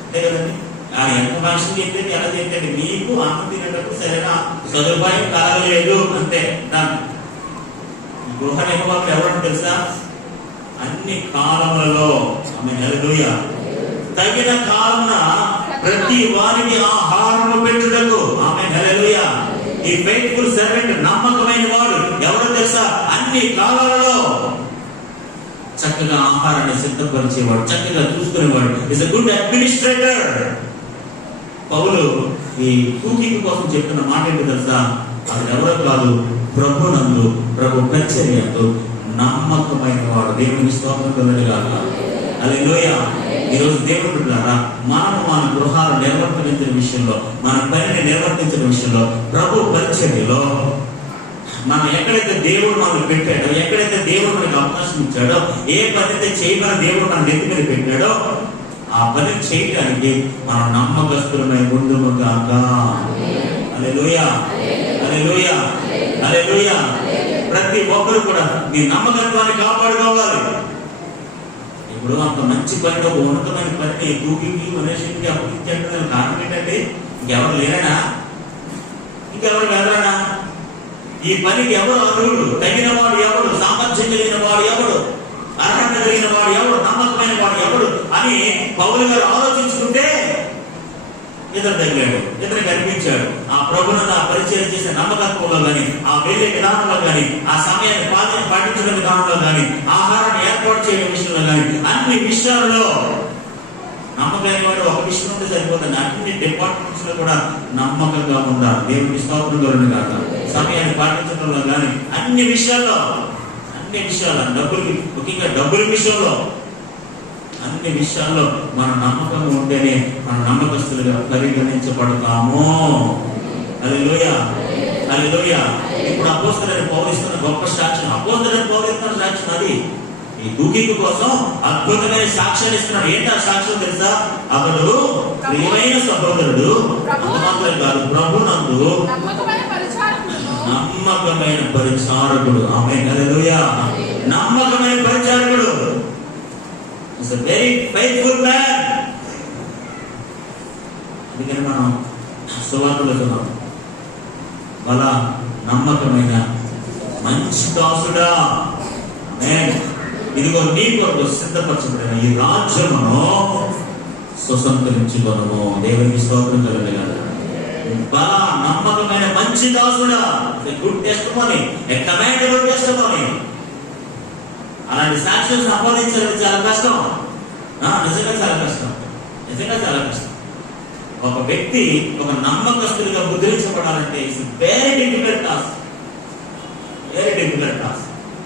అంతే కదండి. ఎంత భాషలు చెప్పేది ఎలా చెప్పేది, మీకు అన్నం తినేటప్పుడు సరైన సదుపాయం కలగలేదు, అంతే. దాన్ని గృహ నిర్వాహకుడు ఎవరంటే తెలుసా? అన్ని కాలములలో హల్లెలూయా తగిన కాలమున ప్రతి వారికి ఆహారము పెట్టుటకు. ఆమేన్ హల్లెలూయా. ఈ ఫెయిత్ఫుల్ సర్వెంట్, నమ్మకమైన వాడు ఎవరో తెలుసా? అన్ని కాలాలలో చక్కగా ఆహారాన్ని సిద్ధపరిచేవాడు, చక్కగా చూసుకునేవాడు. Is a good administrator. పౌలు ఈ కూకింగ్ కోసం చెప్తున్న మాట ఏంటో తెలుసా? అది ఎవరో కాదు, ప్రభునందు, ప్రభు పరిచర్యతో నమ్మకమైన వాడు. దేవునికి స్తోత్రం కలుగుగాక. హల్లెలూయా. ఈరోజు దేవుడు ద్వారా మన గృహాలు నిర్వర్తించిన విషయంలో, మన పనిని నిర్వర్తించిన విషయంలో, ప్రభు పరిచర్యలో మనం ఎక్కడైతే దేవుడు మనల్ని పెట్టాడో, ఎక్కడైతే దేవుడు మనకి అవకాశం ఇచ్చాడో, ఏ పని అయితే చేయమని దేవుడు మన నెత్తి మీద పెట్టాడో ఆ పని చేయడానికి మనం నమ్మకస్తులమై ముందుము గాక. హల్లెలూయా హల్లెలూయా హల్లెలూయా. ప్రతి ఒక్కరు కూడా మీ నమ్మకత్వాన్ని కాపాడుకోవాలి. ఇప్పుడు అంత మంచి పని, ఒక ఉన్నతమైన పని కూకింగ్ మనిషికి అప్పగించడానికి కారణం ఏంటంటే ఇంకెవరు లేరనా? ఇంకెవరు వెళ్ళరనా? ఈ పనికి ఎవరు అర్హుడు? తగిన వాడు ఎవడు? సామర్థ్యం కలిగిన వాడు ఎవడు? అర్హత కలిగిన వాడు ఎవడు? నమ్మకమైన వాడు ఎవడు అని పౌలు గారు ఆలోచించుకుంటే ఇతను తగిలాడు, ఇతను కనిపించాడు. ఆ ప్రభువును ఆ పరిచయం చేసే నమ్మకత్వంలో కానీ, ఆ వెళ్ళే విధానంలో కానీ, ఆ సమయాన్ని పాటించడం విధానంలో కానీ, ఆహారాన్ని ఏర్పాటు చేయడం విషయంలో కానీ, అన్ని విషయాల్లో నమ్మకమైన వాడు ఒక విషయం ఉంటే సరిపోతుంది. అన్ని డిపార్ట్మెంట్స్ లో కూడా నమ్మకంగా ఉండాలి. దేవునికి స్తోత్రం కలుగును గాక. సమయాన్ని పాటించడంలో కానీ, అన్ని విషయాల్లో డబ్బులు, ముఖ్యంగా డబ్బుల విషయంలో, అన్ని విషయాల్లో మన నమ్మకం ఉంటేనే మన నమ్మకస్తులుగా పరిగణించబడతాము. హల్లెలూయా హల్లెలూయా. ఇప్పుడు అపోస్తలుడైన పౌలు ఇస్తున్న గొప్ప సాక్ష్యం, అపోస్తలుడైన పౌలు ఇస్తున్న సాక్ష్యం అది. ఈ దూకింపు కోసం అద్భుతమైన సాక్ష్యాన్ని ఇస్తున్నాడు. ఏంటి ఆ సాక్ష్యం తెలుసా? అతడు ప్రియమైన సహోదరుడు, అంత మాత్రమే కాదు, ప్రభునందు నమ్మకమైన పరిచారకుడు. ఆమేన్ హల్లెలూయా. నమ్మకమైన పరిచారకుడు. He's a very faithful man. అందుకని మనం సువార్తలో చూద్దాం, బల నమ్మకమైన మంచి దాసుడా, ఆమేన్, ఇదిగో నీ కొరకు సిద్ధపరచబడిన ఈ రాజ్యమును స్వతంత్రించుకొనుము. దేవునికి స్తోత్రం కలుగును గాక. బల నమ్మకమైన మంచి దాసుడా, గుడ్ టెస్టిమనీ, ఎ కమాండబుల్ టెస్టిమనీ. అలాంటి సాక్ష్యం సంపాదించడం చాలా కష్టం. నిజంగా చాలా కష్టం. ఒక వ్యక్తి ఒక నమ్మకస్తుడిగా ముద్రించబడాలంటే ఇట్స్ వెరీ డిఫికల్ట్ టాస్క్.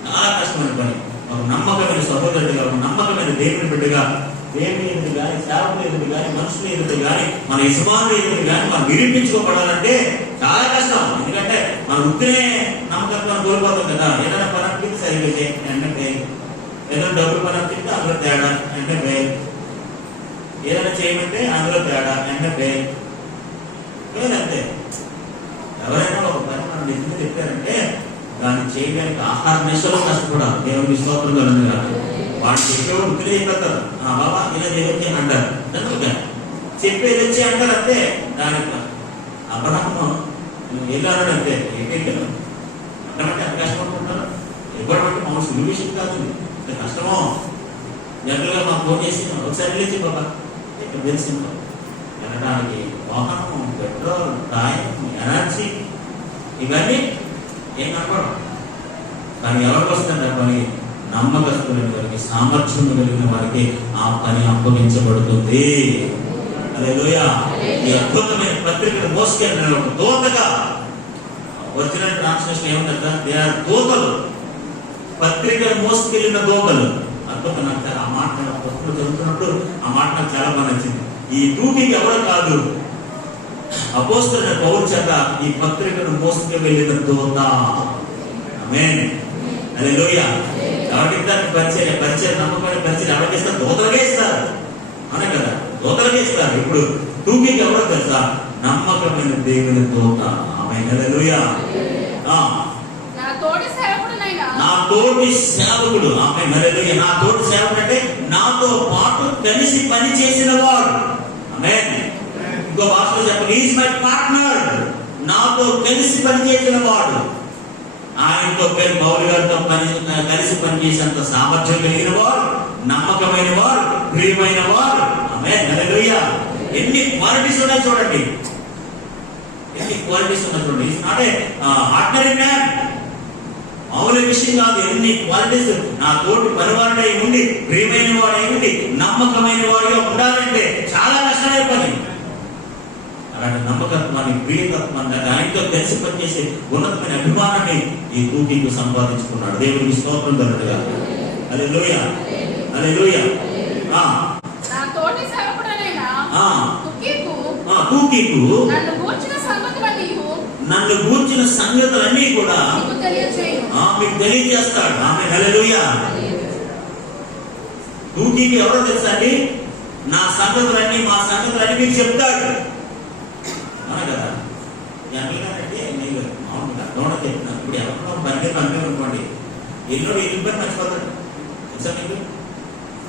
చాలా కష్టమైన పని. ఒక నమ్మకమైన సహోదరుడిగా, ఒక నమ్మకమైన దేవుని బిడ్డగా దేవుని ఎదురు కానీ, సేవకులు ఎదురు కానీ, మనుషులు ఎదురు కానీ, మన యజమానులు ఎదురు కానీ మనం నిరూపించుకోబడాలంటే చాలా కష్టం. ఎందుకంటే మన వృత్తినే నమ్మకత్వం కోల్పోతాం కదా. ఏదైనా పని అప్పితే సరిగ్గా చేయండి అంటే పేరు, ఏదైనా డబ్బులు పని అప్పితే అందులో తేడా అంటే పేరు, ఏదైనా చేయమంటే అందులో తేడా అంటే పేరు అంతే. ఎవరైనా ఒక పని మనం నిజంగా చెప్పారంటే దాన్ని చేయడానికి ఆహార నిశలో కష్టపడాలి. దేవుని స్తోత్రం కలుగుతుంది. వాడు చెప్పేవాడు ఉత్తినే చెప్పేస్తారు, బాబా ఇలా చేయొచ్చి అంటారు. అందుకే చెప్పేది వచ్చి అంటారు అంతే. దానికి అబ్రహాము వెళ్ళాడు అంతే. ఏంటంటే అంటే అంత కష్టపడుతుంటారు. ఇవ్వడం మామూలు సులువు విషయం కాదు, కష్టమో. జనరల్గా మాకు ఫోన్ చేసి ఒకసారి వెళ్ళేసి బాబా ఇక్కడ తెలిసిందో వెళ్ళడానికి వాహనం, పెట్రోల్, టైం, ఎనర్జీ ఇవన్నీ ఏం కనపడవు. కానీ ఎవరికి వస్తుంది ఆ పని? నమ్మకస్తులైన వారికి, సామర్థ్యం కలిగిన వారికి ఆ పని అప్పగించబడుతుంది. హల్లెలూయా. ఈ అద్భుతమైన పత్రికను మోసుకెళ్ళిన ఒక దూతగా, ఒరిజినల్ ట్రాన్స్లేషన్ ఏముందంట? దే ఆర్ దూతలు, పత్రికను మోసుకెళ్ళిన దూతలు. అద్భుతం. నాకు ఆ మాట పుస్తకం చదువుతున్నప్పుడు ఆ మాట నాకు చాలా బాగా నచ్చింది. ఈ డ్యూటీకి ఎవరు కాదు, అపోస్తలుడైన పౌలు చేత ఈ పత్రికను మోసుకు వెళ్ళిన దూత. ఆమేన్. హల్లెలూయా. ఎవరికి దాన్ని పరిచయం నమ్మకమైన పరిచయం ఎవరికి ఇస్తారు? దూతలకే ఇస్తారు. అనే కదా, దూతలకే ఇస్తారు. ఇప్పుడు డ్యూటీకి ఎవరో తెలుసా? నమ్మకమైన దేవుని దూత. ఆమేన్. హల్లెలూయా. నా తోటి సేవకుడు. ఆమేన్. హల్లెలూయా. నా తోటి సేవకుడు అంటే నాతో పాటు కలిసి పని చేసిన వాడు. ఆమేన్. ఇంకో భాషలో చెప్పండి, ఈజ్ మై పార్ట్నర్. నాతో కలిసి పనిచేసిన వాడు. ఆయనతో పౌలు గారితో కలిసి పనిచేసేంత సామర్థ్యం కలిగిన వాడు, నమ్మకమైన వాడు, ప్రియమైన వాడు. ఆమేన్. హల్లెలూయా. ఎన్ని క్వాలిటీస్ ఉన్నాయి చూడండి, ఎన్ని క్వాలిటీస్ ఉన్నాయి చూడండి. It's not a ordinary man. మామూలు విషయం కాదు. ఎన్ని క్వాలిటీస్. నా తోటి పనివాడై ఉండి, ప్రియమైన వాడై ఉండి, నమ్మకమైన వాడిగా ఉండాలంటే చాలా కష్టమైన పని. అలాంటి నమ్మకత్వాన్ని, ప్రియతత్వాన్ని, ఆయనతో కలిసి పనిచేసే ఉన్నతమైన అభిమానాన్ని ఈ తూకీకు సంపాదించుకున్నాడు. దేవునికి స్తోత్రం కలుగునుగా. హల్లెలూయా. హల్లెలూయా. తూకీకు నన్ను గూర్చిన సంగతులన్నీ కూడా మీకు తెలియజేస్తాడు. ఆమేన్. హల్లెలూయా. తూకీకి ఎవరో తెలుసా అండి? నా సంగతులన్నీ, మా సంగతులన్నీ మీకు చెప్తాడు. కదా. జనరల్గానంటే నేను మామూలుగా దోణ చెప్తున్నా. ఇప్పుడు ఎవరినో బండి అనుకోండి, ఎన్నో ఇల్లు మర్చిపోతాడు తెలుసా మీకు?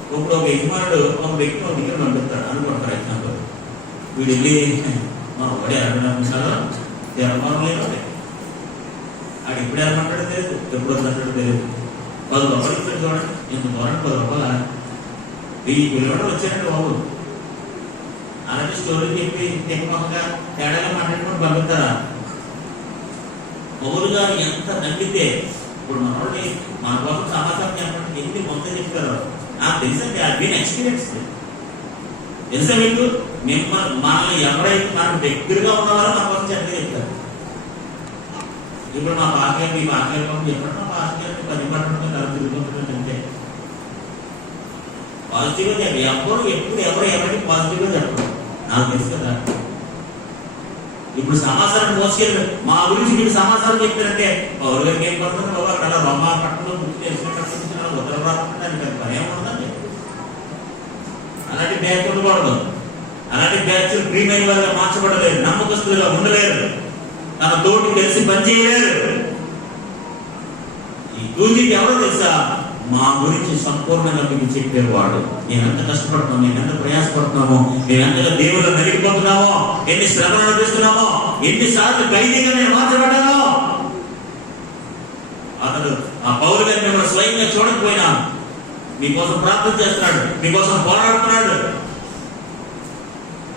ఇప్పుడు ఒక యజమానుడు ఒక వ్యక్తి ఒక దగ్గర పంపిస్తాడు అనుకుంటారు. ఎగ్జాంపుల్, వీడు వెళ్ళి మా ఒకటే 20 నిమిషాలు తీరమలేదు. ఆడు ఎప్పుడు ఏమంటాడో తెలియదు, ఎప్పుడు వద్దంటాడో తెలియదు. 10 రూపాయలు ఇచ్చాడు చూడండి. ఇంత దూరం 10 రూపాయలు 1000 కిలోమీటర్లు వచ్చాడండి బాబు. అలాంటి స్టోరీ చెప్పి తెమ్మగా తేడాగా మాట్లాడుకుని పంపిస్తారా? పౌలు గారు ఎంత నమ్మితే ఇప్పుడు మనోడిని మన కోసం సమాచారం చెప్పడానికి ఎన్ని మొత్తం చెప్తారో నాకు తెలుసండి. అది బీన్ ఎక్స్పీరియన్స్ తెలుసా మీకు? మనల్ని ఎవరైతే మనకు దగ్గరగా ఉన్నవారో మన కోసం చెప్పి చెప్తారు. ఇప్పుడు మా పాఠ్యం మీ పాఠ్యం చెప్పడం, మా పాఠ్యం 10 పట్టడం కలుగుతుంది అంటే పాజిటివ్గా చెప్పి ఎప్పుడు ఎవరికి పాజిటివ్గా చెప్పడం నాకు తెలుసు కదా. ఇప్పుడు సమాచారం మోసుకెళ్ళి మా గురించి మీరు సమాచారం చెప్పారంటే పౌరు గారికి ఏం పడుతుంది బాబా? అక్కడ రొమ్మ పట్టణంలో గుర్తు చేసుకుంటున్నాను, ఉత్తర రాకుండా పని ఏముంటుందండి. అలాంటి బ్యాచ్ ఉండకూడదు. అలాంటి బ్యాచ్ ప్రియమైన వారిగా మార్చబడలేరు, నమ్మకస్తులుగా ఉండలేరు, తన తోటి కలిసి పనిచేయలేరు. ఈ తూకీకి ఎవరు తెలుసా? మా గురించి సంపూర్ణంగా మీకు చెప్పేవాడు. నేను ఎంత కష్టపడుతున్నాము, నేను ఎంత ప్రయాసపడుతున్నామో, నేను ఎంతగా దేవుళ్ళు నలిగిపోతున్నామో, ఎన్ని శ్రమలు అనిపిస్తున్నామో, ఎన్నిసార్లు ఖైదీగా నేను మార్చబడ్డానో. అతడు ఆ పౌలు గారిని మిమ్మల్ని స్వయంగా చూడకపోయినా మీకోసం ప్రార్థన చేస్తున్నాడు, మీకోసం పోరాడుతున్నాడు,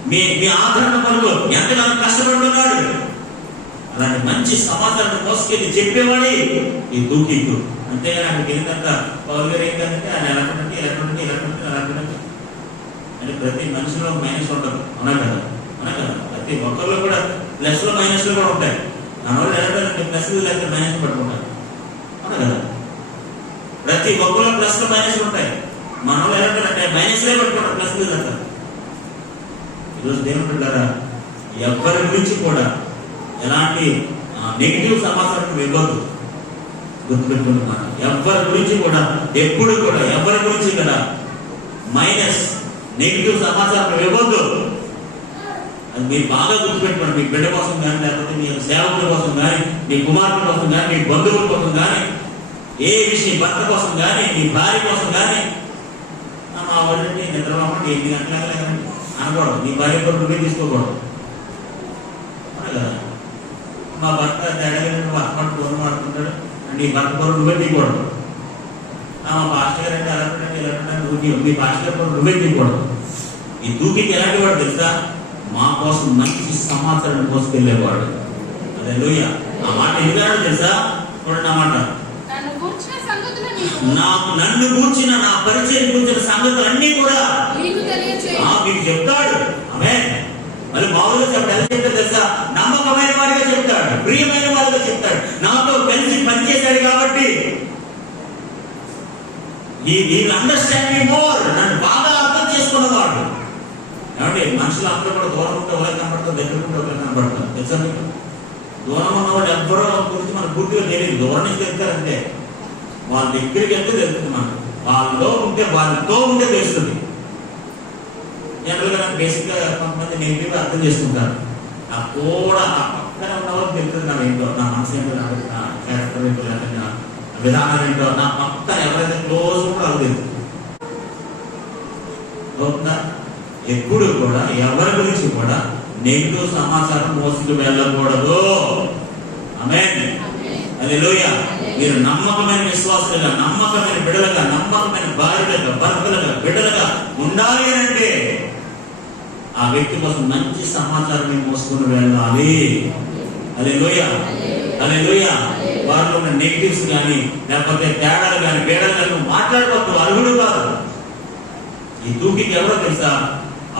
మీ ఆదరణ పనులు ఎంతగానో కష్టపడుతున్నాడు. అలాంటి మంచి సమాచారాన్ని మోసుకెళ్ళి చెప్పేవాడి ఈ తూకీకు. అంతేగాని అక్కడికి వెళ్ళినంత పౌలు గారు ఏంటంటే ఆయన ఎలక్ట్రానిక్ అంటే ప్రతి మనిషిలో మైనస్ ఉంటుంది. అవునా కదా? ప్రతి ఒక్కరిలో కూడా ప్లస్లో మైనస్లు కూడా ఉంటాయి. దానివల్ల ఎలక్ట్రానిక్ ప్లస్ లేకపోతే మైనస్ పట్టుకుంటారు. అవునా కదా? ప్రతి ఒక్కరిలో ప్లస్లో మైనస్ ఉంటాయి. మనం ఎలాంటే మైనస్లే పెట్టుకుంటారు, ప్లస్ అంటారు. ఈరోజు దేవుని బిడ్డలారా, ఎవరి గురించి కూడా ఎలాంటి నెగిటివ్ సమాచారం ఇవ్వద్దు. గుర్తుపెట్టుకుంటున్నాను, ఎవరి గురించి కూడా ఎప్పుడు కూడా ఎవరి గురించి కూడా మైనస్ నెగిటివ్ సమాచారం ఇవ్వద్దు. అది మీరు బాగా గుర్తుపెట్టుకోండి. మీ బిడ్డ కోసం కానీ, లేకపోతే మీ సేవకుల కోసం కానీ, మీ కుమార్తె కోసం కానీ, మీ బంధువుల కోసం కానీ, ఏ విషయం భర్త కోసం కానీ, మీ భార్య కోసం కానీ, మా వాళ్ళని నిద్రపోమంటే 8 గంటల అనకూడదు. నీ భార్య కూడా నువ్వే తీసుకోకూడదు కదా. మా భర్త భర్త దూరం ఆడుతుంటాడు, నీ భర్త కూడా నువ్వే తీయకూడదు. మా పాస్టర్ గారు అంటే అలాంటి ఇలాంటి మీ పాస్టర్ గారు కూడా నువ్వే తీయకూడదు. ఈ దూకికి ఎలాంటి వాడు తెలుసా? మా కోసం మంచి సమాచారం మోసుకెళ్ళేవాడు. అదే లోయ. ఆ మాట ఎందుకన్నాడు తెలుసా? చూడండి, ఆ మాట, నన్ను కూర్చిన నా పరిచయం కూర్చిన సంగతులన్నీ కూడా మీకు చెప్తాడు. ఆమేన్. మళ్ళీ మామూలుగా చెప్పాడు, ఎలా చెప్తాడు తెలుసా? నమ్మకమైన వాడిగా చెప్తాడు, ప్రియమైన వాడిగా చెప్తాడు. నాతో కలిసి పనిచేశాడు కాబట్టి అండర్స్టాండ్ మీ మోర్, నన్ను బాగా అర్థం చేసుకున్నవాడు. ఏమంటే మనుషులు అందరూ కూడా దూరం ఉంటే వాళ్ళకి కనపడతారు, దగ్గర ఉంటే వాళ్ళకి కనపడతారు. తెలుసా మీకు? దూరం ఉన్నవాడు ఎవ్వరో గురించి మనకు పూర్తిగా తెలియదు. దూరం నుంచి తెలుస్తారంటే వాళ్ళ దగ్గరికి వెళ్తే తెలుస్తుంది. మనకు వాళ్ళతో ఉంటే తెలుస్తుంది. జనరల్గా బేసిక్గా కొంతమంది నెగిటివ్ అర్థం చేసుకుంటారు. ఆ కూడా ఆ పక్కన ఉన్నవాళ్ళు తెలుస్తుంది నా ఏంటో, నా మనసు ఏంటో, నా క్యారెక్టర్ ఏంటో, లేకపోతే నా విధానం ఏంటో, నా పక్కన ఎవరైతే క్లోజ్ కూడా అది తెలుస్తుంది. ఎప్పుడు కూడా ఎవరి గురించి కూడా నెగిటివ్ సమాచారం మోసుకు వెళ్ళకూడదు. ఆమేన్. హల్లెలూయా. మీరు నమ్మకమైన విశ్వాసులుగా, నమ్మకమైన బిడ్డలుగా, నమ్మకమైన భార్యలుగా, భర్తలుగా, బిడ్డలుగా ఉండాలి అంటే ఆ వ్యక్తి కోసం మంచి సమాచారాన్ని మోసుకుని వెళ్ళాలి. హల్లెలూయా. హల్లెలూయా. వారిలో ఉన్న నెగిటివ్స్ కానీ, లేకపోతే తేడాలు కానీ, బేడలు కానీ మాట్లాడవద్దు. అర్హుడు కాదు. ఈ దూకికి ఎవరో తెలుసా?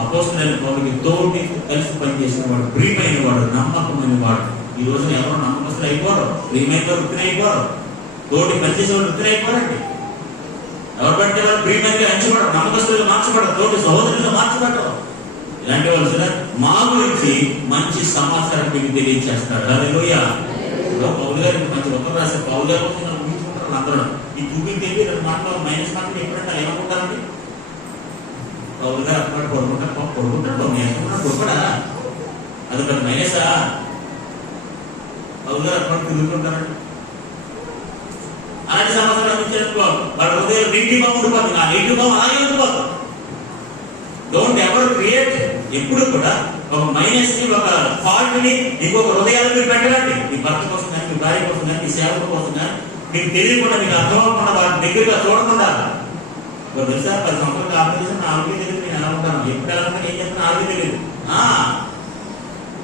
అపోస్తలుడైన పౌలుకి తోటి కలిసి పనిచేసిన వాడు, ప్రియమైన వాడు, నమ్మకమైన వాడు. ఈ రోజు ఎవరు నమ్మకస్తులు అయిపోరు, ప్రియమైన వారు వృత్తిని అయిపోరు, తోటి పనిచేసే వాళ్ళు వృత్తిని అయిపోరండి. ఎవరు పడితే వాళ్ళు ప్రియమైనగా ఎంచబడరు, నమ్మకస్తులుగా మార్చబడరు, తోటి సహోదరులుగా మార్చబడరు. ఇలాంటి వాళ్ళు సరే మా గురించి మంచి సమాచారం మీకు తెలియజేస్తాడు. హల్లెలూయా. పౌలు గారికి మంచి ఉత్తరం రాశారు. పౌలు గారి కోసం ఊహించుకుంటారు అందరూ. ఈ చూపికి తెలివి 2 మాటలు మైనస్ మాటలు ఎప్పుడంటే ఏమనుకుంటారండి? పౌలు గారు అక్కడ కొడుకుంటాడు కొడుకుడా, అది ఒక మైనసా? పౌలు గారు అక్కడ తిరుగుతుంటారండి. అలాంటి సమాచారం ఇచ్చేందుకో వాళ్ళ హృదయం నెగిటివ్గా ఉండిపోతుంది. ఆ నెగిటివ్గా అలాగే ఉండిపోతుంది. Don't ever create. ఎప్పుడు కూడా ఒక మైనస్ ని, ఒక ఫాల్ట్ ని ఇంకొక హృదయాలు మీరు పెట్టండి. మీ భర్త కోసం కానీ, మీ భార్య కోసం కానీ, మీ సేవకుల కోసం కానీ, మీకు తెలియకుండా, మీకు అర్థమవకుండా, వాటి దగ్గరగా చూడకుండా. తెలుసా 10 సంవత్సరాలు ఆరోగ్యం నాలుగే తెలియదు. నేను ఎలా ఉంటాను, ఎప్పుడు ఎలా ఉంటాను, ఏం చేస్తాను నాలుగే తెలియదు.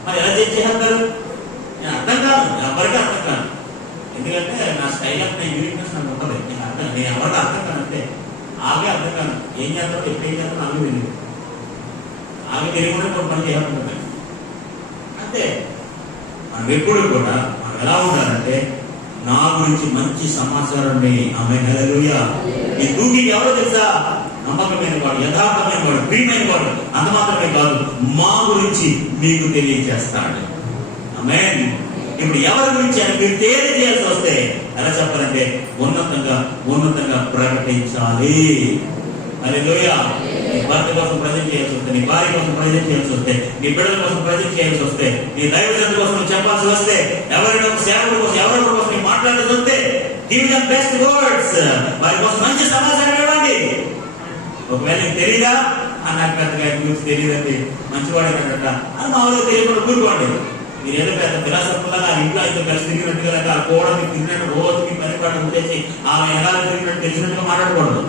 మరి ఎలా చేసేస్తారు? నేను అర్థం కాదు, ఎవరికి అర్థం కాదు. ఎందుకంటే నా స్టైల్ ఆఫ్ నా యూనిక్నెస్ నాకు ఉంటుంది. నేను ఎవరికి అర్థం కాదు. అంతే, ఆగే అర్థం కాదు. ఏం చేస్తారో, ఎప్పుడు ఏం చేస్తారో నాలుగే తెలియదు. ఆమె తెలియకుండా కొన్ని పని చేయాలనుకుంటాను. అంతే. మనం ఎప్పుడు కూడా మనం ఎలా ఉండాలంటే, నా గురించి మంచి సమాచారాన్ని. ఆమె హల్లెలూయా. ఈ దూకి ఎవరో తెలుసా? నమ్మకమైన వాడు, యథార్థమైన వాడు, ప్రియమైన వాడు. అంత మాత్రమే కాదు, మా గురించి మీకు తెలియజేస్తాడు. ఆమేన్. ఇప్పుడు ఎవరి గురించి అని మీరు తెలియజేయాల్సి వస్తే ఎలా చెప్పాలంటే, ఉన్నతంగా ప్రకటించాలి. హల్లెలూయా. నీ భర్త కోసం ప్రజెంట్ చేయాల్సి వస్తే, నీ భార్య కోసం ప్రజెంట్ చేయాల్సి వస్తే, నీ బిడ్డల కోసం ప్రజెంట్ చేయాల్సి వస్తే, నీ దైవజనుల కోసం చెప్పాల్సి వస్తే, ఎవరైనా సేవకుల కోసం, ఎవరెవరి కోసం నీకు మాట్లాడాల్సి వస్తే, గివ్ దెం బెస్ట్ వర్డ్స్. వారి కోసం మంచి సమాచారం ఇవ్వండి. ఒకవేళ నీకు తెలీదా? నాకు పెద్దగా గురించి తెలియదండి, మంచివాడే కదట అని మామూలుగా తెలియకుండా కూరుకోండి. మీరు ఏదో పెద్ద ఫిలాసఫర్లాగా ఇంట్లో అయితే కలిసి తిరిగినట్టుగా, ఆ కూడా మీకు తిరిగినట్టు రోజు మీ పని పాటు ఉండేసి ఆమె ఎలా తిరిగినట్టు తెలిసినట్టుగా మాట్లాడకూడదు.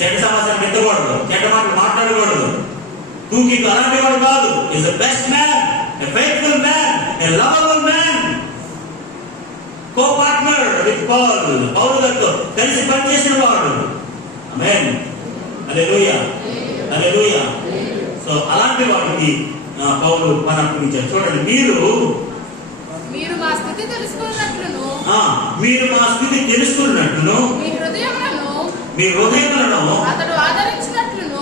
చెడ్డ సమాచారం ఎత్తకూడదు, చెడ్డ మాటలు మాట్లాడకూడదు. తూకి అలాంటి వాడు కాదు. Is the best man, a faithful man, a lovable man, co partner with పౌలు గారితో కలిసి పనిచేసిన వాడు. ఆమేన్. హల్లెలూయా. హల్లెలూయా. సో అలాంటి వాడికి పౌలు మనకు చూడండి, మీరు మా స్థితి తెలుసుకున్నట్లును, మీరు మా స్థితి తెలుసుకున్నట్లును మీ హృదయములను మీ హృదయములను అతడు ఆదరించినట్లును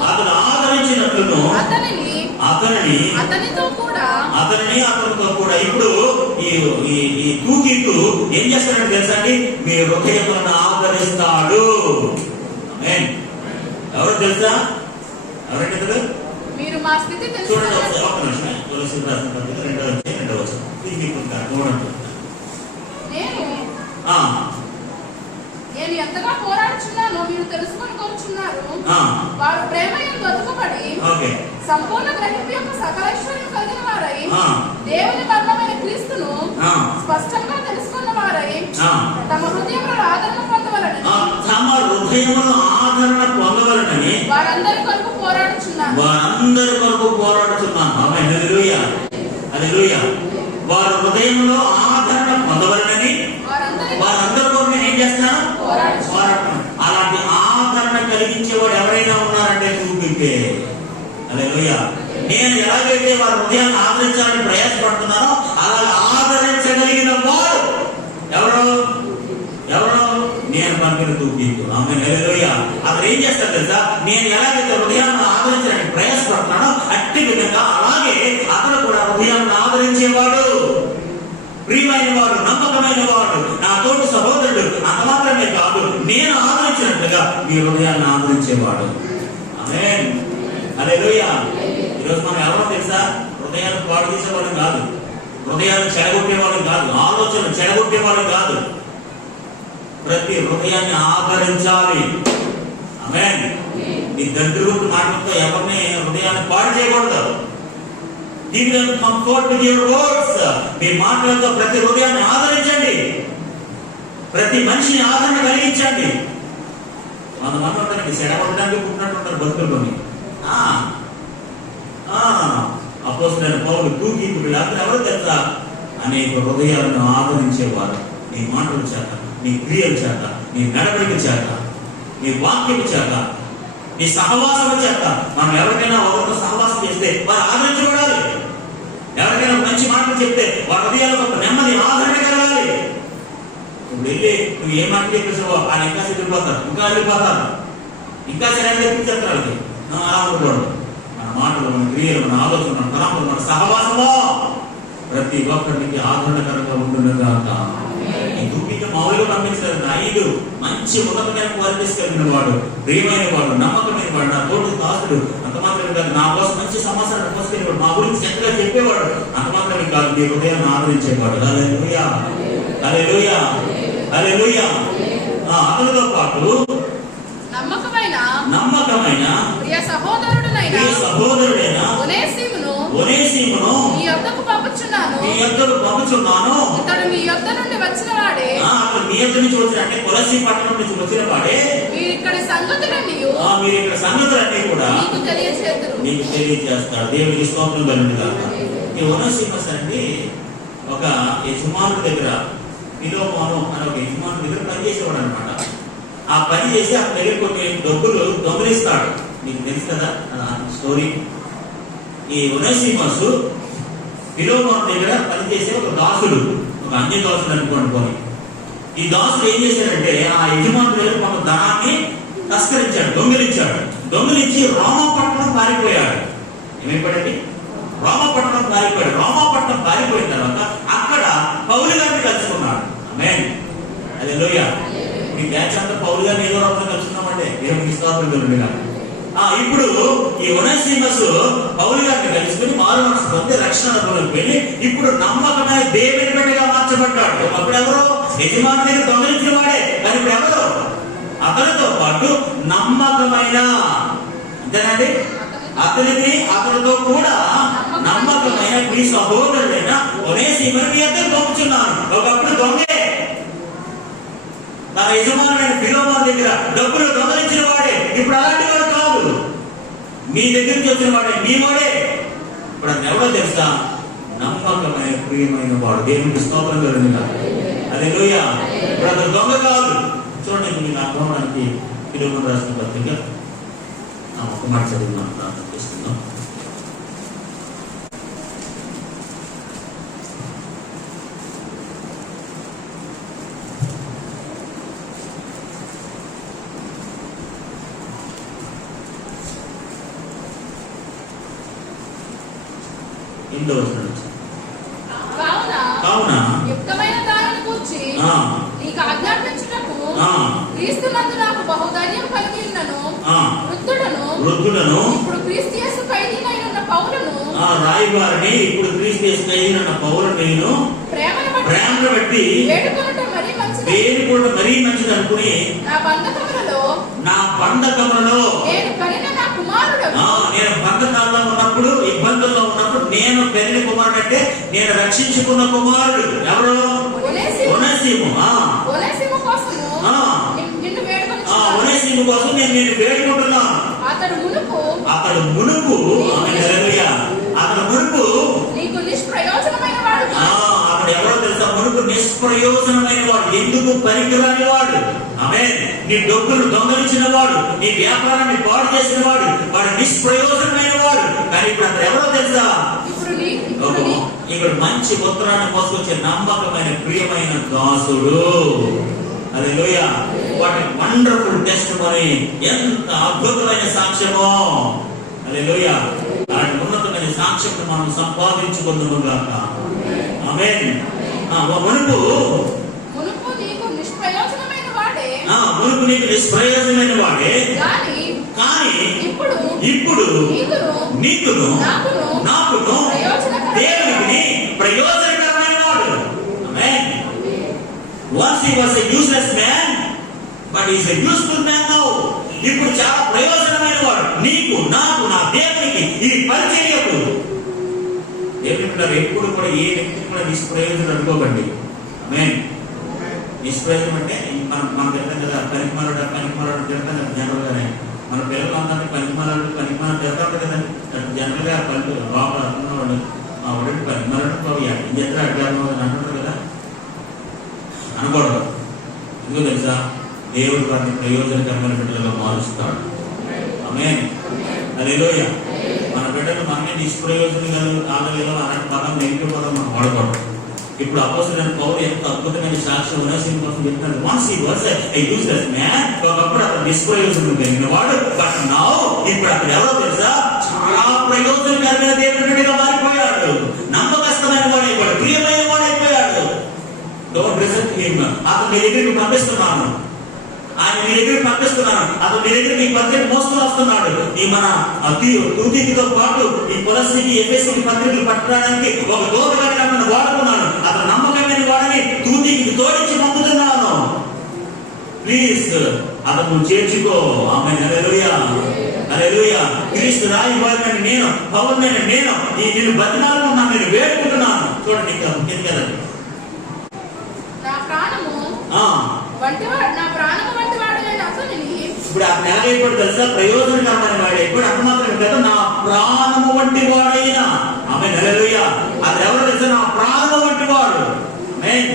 అతనితో కూడా అతనితో కూడా. ఇప్పుడు ఈ తూకీకు ఏం చేస్తాడంటే తెలుసా అండి, మీ హృదయములను ఆదరిస్తాడు. ఆమేన్. ఎవరు తెలుసా? ఎవరండి ఇతడు? మీరు మా స్థితి చూడండి ఒక నిమిషం. తులసి రాసిన పత్రిక 2వ వచనం. ఇది మీకు చూడండి. నేను ఎంతగా పోరాడుచున్నానో మీరు తెలుసుకొని కోరుచున్నారు. వారు ప్రేమ యందు అతుకుబడి సంపూర్ణ గ్రహింపు యొక్క సకల ఐశ్వర్యం కలిగిన వారై దేవుని మర్మమైన క్రీస్తును స్పష్టంగా తెలుసుకున్న వారై తమ హృదయంలో ఆదరణ పొందవలనని వారందరి కొరకు పోరాడుచున్నాను. హల్లెలూయా, హల్లెలూయా. వారు హృదయంలో ఆదరణ పొందవలనని వారందరి కొరకు నేను ఏం చేస్తున్నాను? పోరాడుతున్నాను. అలాంటి ఆదరణ కలిగించేవాడు ఎవరైనా ఉన్నారంటే చూపితే. హల్లెలూయా. నేను ఎలాగైతే వారి హృదయాన్ని ఆదరించాలని ప్రయాసపడుతున్నానో అలా ఆదరించగలిగిన వాడు ఎవరు? నేను పంపిన తూకీకు. ఆమేన్. హల్లెలూయా. అతను ఏం చేస్తాడు తెలుసా? నేను ఎలాగైతే హృదయాన్ని ఆదరించడానికి ప్రయాసపడుతున్నానో అట్టి విధంగా అలాగే అతను కూడా హృదయాన్ని ఆదరించేవాడు, ప్రియమైన వాడు, నమ్మకమైన వాడు, నా తోటి సహోదరుడు. అంత మాత్రమే కాదు, నేను ఆదరించినట్లుగా మీ హృదయాన్ని ఆదరించేవాడు. ఆమేన్. హల్లెలూయా. ఈరోజు మనం ఎవరో తెలుసా? హృదయాన్ని పాడు చేసేవాడు కాదు, హృదయాన్ని చెడగొట్టేవాడు కాదు, ఆలోచన చెడగొట్టేవాడు కాదు. ప్రతి హృదయాన్ని ఆదరించాలి. ఆమేన్. నీ దగ్గర మాటలతో ఎవరిని హృదయాన్ని పాడు చేయకూడదు. Give them comfort with your words. మీ మాటలతో ప్రతి హృదయాన్ని ఆదరించండి, ప్రతి మనిషిని ఆదరణ కలిగించండి. కొంతమంది ఉంటారండి చెడగొట్టడానికి పుట్టినట్టు బతుకుల్లోని. అపోస్తలుడైన పౌలు, తూకీకు వీళ్ళందరూ ఎవరు తెలుసా? అనేక హృదయాలను ఆదరించేవారు. నీ మాటల చేత, నీ క్రియల చేత, నీ నడవడిక చేత, నీ వాక్యం చేత, నీ సహవాసం చేత. మనం ఎవరికైనా ఒకరితో సహవాసం చేస్తే వారు ఆదరించబడాలి. ఎవరికైనా మంచి మాటలు చెప్తే వారి హృదయాలకు ఒక నెమ్మది, ఆదరణ కలగాలి. ఇప్పుడు వెళ్ళి నువ్వు ఏ మాట చెప్పేసావో ఆయన ఇంకా వెళ్ళిపోతారు, ఇంకా సరైన చెప్తారు. అలా ఉండకూడదు. మన మాటలు, మన క్రియలు, మన ఆలోచన, మన తలంపులు, మన సహవాసము ప్రతి ఒక్కరికి ఆదరణకరంగా ఉంటుంది కాక. ఈ తూకీకి మామూలుగా పంపించలేదు. 5 మంచి ఉన్నతమైన క్వాలిటీస్ కలిగిన వాడు, ప్రియమైన వాడు, నమ్మకమైన వాడు, నా తోటి దాసుడు. అంత మాత్రమే కాదు, నా కోసం మంచి సమాచారాన్ని పోసుకునేవాడు, మా గురించి చక్కగా చెప్పేవాడు. అంత మాత్రమే కాదు, మీ హృదయాన్ని ఆదరించేవాడు. హల్లెలూయా, హల్లెలూయా, హల్లెలూయా. అతనితో పాటు నమ్మకమైన ప్రియ సహోదరుడైన ఒనేసిమును మీ యొద్దకు పంపుచున్నాను. ఇతడు మీ యొద్ద నుండి వచ్చిన వాడే. మీ యొద్ద నుంచి వచ్చిన అంటే కొలసీ పట్టణం నుంచి వచ్చిన వాడే. మీరు ఇక్కడ సంగతులన్నీ కూడా మీకు తెలియజేస్తాడు. దేవునికి స్తోత్రం కలుగుగాక. ఈ ఒనేసిమస్ అండి ఒక యజమానుడి దగ్గర, ఫిలోమోను అనే ఒక యజమానుడి దగ్గర పనిచేసేవాడు అనమాట. ఆ పని చేసి ఆ దగ్గర కొన్ని డబ్బులు దొంగిలిస్తాడు. మీకు తెలుసు కదా స్టోరీ. ఈ ఒనేసిమస్ ఫిలోమోను దగ్గర పనిచేసే ఒక దాసుడు, ఒక అన్య దాసుడు అనుకోండి. ఈ దాసుడు ఏం చేశాడంటే ఆ యజమానుడి దగ్గర కొంత ధనాన్ని తస్కరించాడు, దొంగిలించి రోమాపట్నం పారిపోయాడు. ఏమైపోయాడండి? రోమాపట్నం పారిపోయిన తర్వాత అక్కడ పౌలు గారిని కలుసుకున్నాడు. ఆమేన్. హల్లెలూయా. ఈ బ్యాచ్ అంతా పౌలు గారిని ఏదో రకంగా కలుసుకున్నామంటే దేవునికి స్తోత్రం కలుగుగాక. ఇప్పుడు ఈ ఒనేసిమస్ పౌలు గారిని కలుసుకుని మారు మనసు పొంది రక్షణ అనుభవంలోకి వెళ్ళి ఇప్పుడు నమ్మకమైన దేవుని బిడ్డగా మార్చబడ్డాడు. అప్పుడు ఎవరు? యజమాని దగ్గర దొంగిలించిన వాడే. కానీ ఇప్పుడు ఎవరు? అతనితో పాటు నమ్మకమైన, అంతేనండి, అతనితో కూడా నమ్మకమైన మీ సహోదరుడైన ఒనేసిమును మీ అందరూ పంపుచున్నాను. ఒకప్పుడు దొంగే, తన యజమానుడైన ఫిలోమోను దగ్గర డబ్బులు దొంగిలించిన వాడే. ఇప్పుడు అలాంటి వాడు కాదు, మీ దగ్గరికి వచ్చిన వాడే, మీ వాడే. ఇప్పుడు అది ఎవడో తెలుసా? నమ్మకమైన ప్రియమైన వాడు. దేవునికి స్తోత్రం కలుగుగాక. హల్లెలూయా. ఇప్పుడు అతను దొంగ కాదు. చూడండి, మీకు అనుభవానికి ఫిలోమోను రాసిన పత్రిక ఒక మాట చదువుతున్నాం, ప్రార్థన చేస్తున్నాం. 8వ వచనం నుంచి. కావున యుక్తమైన దానిని గూర్చి నీకు ఆజ్ఞాపించుటకు క్రీస్తునందు నాకు బహుధైర్యం కలిగి ఉన్నను వృద్ధులను ఇప్పుడు క్రీస్తు యేసు ఖైదీనై ఉన్న పౌలును రాయబారిని ఇప్పుడు క్రీస్తు యేసు ఖైదీనై ఉన్న పౌలును నేను ప్రేమను బట్టి వేడుకొనుట మరీ మంచిది అనుకుని నా బంధకములలో నేను కనిన నా కుమారుడు నేను బంధకాల్లో ఉన్నప్పుడు ఇబ్బందుల్లో ఉన్నప్పుడు నేను పెరిగిన కుమారుడు అంటే నేను రక్షించుకున్న కుమారుడు ఎవరు? ఒనేసిము కోసం నేను వేడుకుంటున్నాను. అతడు మునుపు నీకు నిష్ప్రయోజనమైన వాడు. అతడు ఎవరో తెలుసా? మునుపు నిష్ప్రయోజనమైన వాడు, ఎందుకు పనికిరాని వాడు. ఆమేన్. నీ డబ్బులు దొంగలించిన వాడు, నీ వ్యాపారాన్ని పాడు చేసిన వాడు, వాడు నిష్ప్రయోజనమైన వాడు. కానీ ఇప్పుడు అతడు ఎవరో తెలుసా? ఇక్కడ మంచి ఉత్తరాన్ని మోసుకొచ్చే నమ్మకమైన ప్రియమైన దాసుడు. హల్లెలూయా. వాటి వండర్ఫుల్ టెస్టిమనీ, ఎంత అద్భుతమైన సాక్ష్యమో. హల్లెలూయా. అలాంటి ఉన్నతమైన సాక్ష్యం మనం సంపాదించుకుందాము గాక. ఆమేన్. మునుపు నీకు నిష్ప్రయోజనమైన వాడే, కానీ ఇప్పుడు నీకును నాకును దేవునికి ప్రయోజనకరమైన వాడు. ఆమేన్. Once he was a useless man, but he is a useful man now. ఇప్పుడు చాలా ప్రయోజనమైన వాడు నీకు నాకు నా దేవునికి ఈ పరిచర్యకు. దేవుడు ఎప్పుడు కూడా ఏ వ్యక్తిని కూడా నిష్ప్రయోజనం అనుకోకండి. ఆమేన్. నిష్ప్రయోజనం అంటే మనం తిడతాం కదా, పనికిమాలాడు తిడతాం కదా జనరల్ గానే. మన పిల్లలందరినీ పనికిమాలాడు తిడతాం కదండి. జనరల్ గా లోపల అనుకున్నవాడు ఆవిడ పనికిమాలాడు ఏం చేస్తారు అడిగాను అని అంటున్నారు కదా, అనకూడదు. ఎందుకు తెలుసా? దేవుడు వారిని ప్రయోజనకరమైన బిడ్డలుగా మారుస్తాడు. ఆమేన్. హల్లెలూయా. మన బిడ్డలు మనమే నిష్ప్రయోజనలు ఆగలేదో అలాంటి పదం, నెగిటివ్ పదం మనం వాడకూడదు. ఇప్పుడు అపోస్తలుడైన పౌలు ఎంత అద్భుతమైన సాక్ష్యం ఒనేసిము కోసం చెప్తున్నాడు. Once he was a useless man, ఒకప్పుడు అతను నిష్ప్రయోజనం కలిగిన వాడు, బట్ నౌ ఇప్పుడు అతను ఎవరో తెలుసా? చాలా ప్రయోజనకరమైన దేవుడి బిడ్డగా మారిపోయాడు. నమ్మకస్తమైన వాడైపోయాడు, ప్రియమైన వాడైపోయాడు. Don't reject him. అతను మీ దగ్గరికి పంపిస్తున్నాను, అతను మీ దగ్గరికి ఈ పత్రిక మోసుకొని వస్తున్నాడు. ఈ మన తూతీకితో పాటు ఈ కొలస్సీకి ఎఫెసీకి పత్రికలు పట్టడానికి ఒక దూతగాడిగా నన్ను వాడుకున్నాను. అతను నమ్మకమైన వాడని తూతీకి తోడించి పంపుతున్నాను. ప్లీజ్ అతను చేర్చుకో. ఆమేన్. హల్లెలూయా. హల్లెలూయా. క్రీస్తు రాయబారిని నేను, పౌలునైన నేను నిన్ను బతిమాలుకున్నాను, నేను వేడుకుంటున్నాను. చూడండి ఇంకా కదండి. ఇప్పుడు ఆ జ్ఞానం తెలుసా? ప్రయోజనకరమైన వాడే. ఇప్పుడు అంత మాత్రం కదా, నా ప్రాణము వంటి వాడైనా. ఆమేన్. హల్లెలూయా. అది ఎవరు తెలుసా? నా ప్రాణము వంటి వాడు. ఆమేన్.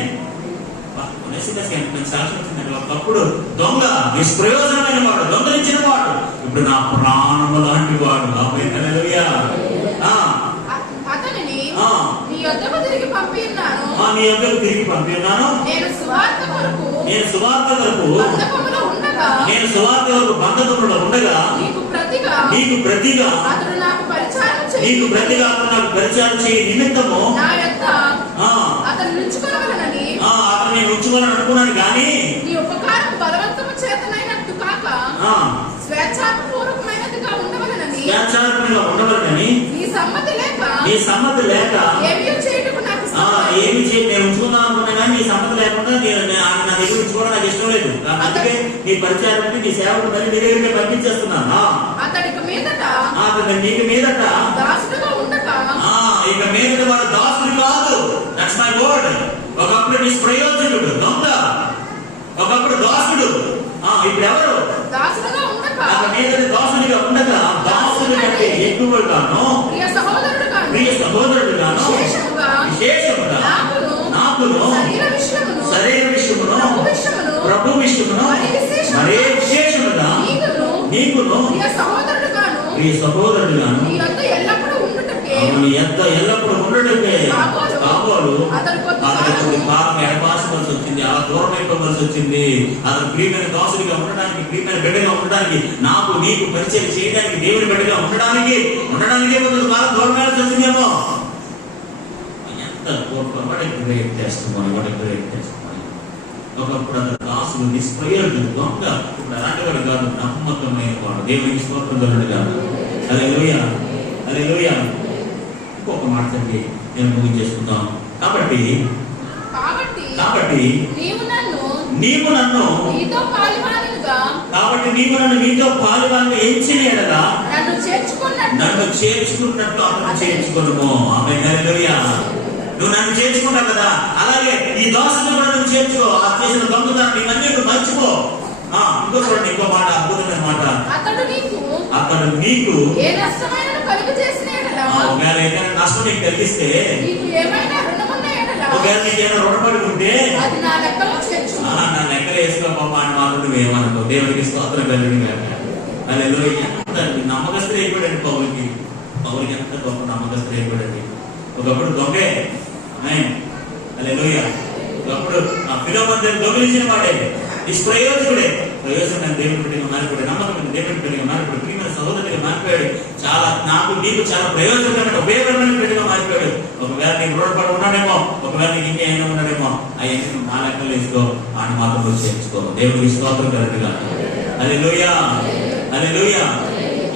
ఒకప్పుడు దొంగ, నిష్ప్రయోజనమైన వాడు, దొంగలించిన వాడు, ఇప్పుడు నా ప్రాణము లాంటి వాడు. ఆమేన్. హల్లెలూయా. నీ యొద్దకు తిరిగి పంపినాను. నేను సువార్త వరకు బంధకములో ఉండగా నీకు ప్రతిగా అతను నాకు పరిచయం చేయ నిమిత్తము అతను నేను ఉంచుకోవాలని అనుకున్నాను. కానీ నీ ఉపకారం బలవంతము చేతనైనట్టు కాక స్వేచ్ఛాపూర్వకమైనదిగా ఉండవలనని నీ సమ్మతి లేక ఏమి చేయి నేను ఉంచుకుందాం అనుకున్నా, కానీ నీ సమ్మతి లేకుండా నా దగ్గర ఉంచుకోవడం నాకు ఇష్టం లేదు. అందుకే నీ పరిచయాన్ని, నీ సేవకు మళ్ళీ నీ దగ్గరికి పంపించేస్తున్నాను. నీకు మీదట ఇక మీదట వాడు దాసుడు కాదు. That's my word. ఒకప్పుడు నిష్ప్రయోజనుడు, దొంగ, ఒకప్పుడు దాసుడు. ఇప్పుడు ఎవరు? దాసుడిగా ఉండగా దాసుడు కంటే ఎక్కువగాను, ప్రియ సహోదరుడు గాను, విశేషముగా నాకును శరీర విషయమును ప్రభు విషయమును మరే విశేషముగా నీకును ప్రియ సహోదరుడు గాను ఎల్లప్పుడూ ఉండటకే కాబోలు అతను కాలం ఎడబాల్సి వచ్చింది, అలా దూరం అయిపోవలసి వచ్చింది. అతను ప్రియమైన దాసుడిగా ఉండడానికి, ప్రియమైన బిడ్డగా ఉండడానికి, నాకు నీకు పరిచయం చేయడానికి, దేవుని బిడ్డగా ఉండడానికి కొంచెం కాలం దూరం వెళ్ళాల్సి వచ్చిందేమో. ఎంత గొప్ప, what a great testimony, what a great testimony. ఒకప్పుడు అతను దాసులు, నిష్ప్రయోజకుడు, దొంగ. ఇప్పుడు అలాంటి వాడు కాదు, నమ్మకమైన వాడు. దేవునికి స్తోత్రం కలుగును గాక. హల్లెలూయా, హల్లెలూయా. ఇంకొక మాట చెప్పి నేను ముగించేసుకుందాం. కాబట్టి నీవు నన్ను నీతో పాలువానిగా, కాబట్టి నీవు నన్ను నీతో పాలువానిగా ఎంచిన ఎడల నన్ను చేర్చుకున్నట్లు అతను చేర్చుకోను. ఆమేన్, హల్లెలూయా. నువ్వు నన్ను చేర్చుకున్నావు కదా, అలాగే ఈ దోషను కూడా నువ్వు చేర్చుకో. ఆ చేసిన దొంగతనం ఇవన్నీ నువ్వు మర్చిపో. ఇంకో చూడండి, ఇంకో మాట, అద్భుతమైన మాట. అతడు నీకు ఏ నష్టమైన కలుగు చేసిన ఎడల, ఒకవేళ ఏదైనా నష్టం నీకు కలిగిస్తే, నీకు ఏమైనా రుణమున్న ఎడల, ఒకవేళ నీకు ఏమైనా రుణపడి ఉంటే అది నా లెక్కలో చేర్చు. నా లెక్కలు వేసుకో పాప అని మాత్రం నువ్వేమనుకో. దేవునికి స్తోత్రం కలుగును గాక. హల్లెలూయా. ఎంత నమ్మకస్తులు అయిపోయాడండి పౌరుకి. ఎంత గొప్ప నమ్మకస్తులు అయిపోయాడండి. ఒకప్పుడు దొంగే. ఆమేన్, హల్లెలూయా. ఒకప్పుడు ఫిలోమోను దొంగిలించిన వాడే, నిష్ప్రయోజకుడే. ప్రయోజనం దేవుని బిడ్డగా మారిపోయాడు, నమ్మకం దేవుని బిడ్డగా మారిపోయాడు, ప్రియమైన సహోదరుడిగా మారిపోయాడు. చాలా నాకు నీకు చాలా ప్రయోజనకరమైన ఉపయోగమైన బిడ్డగా మారిపోయాడు. ఒకవేళ నీకు రుణపడి ఉన్నాడేమో, ఒకవేళ నీకు ఇంకేమైనా ఉన్నాడేమో, అవన్నీ నా లెక్కలు వేసుకో, ఆయన మాత్రం చేర్చుకో. దేవుడికి స్తోత్రం కలుగుగా. హల్లెలూయా, హల్లెలూయా.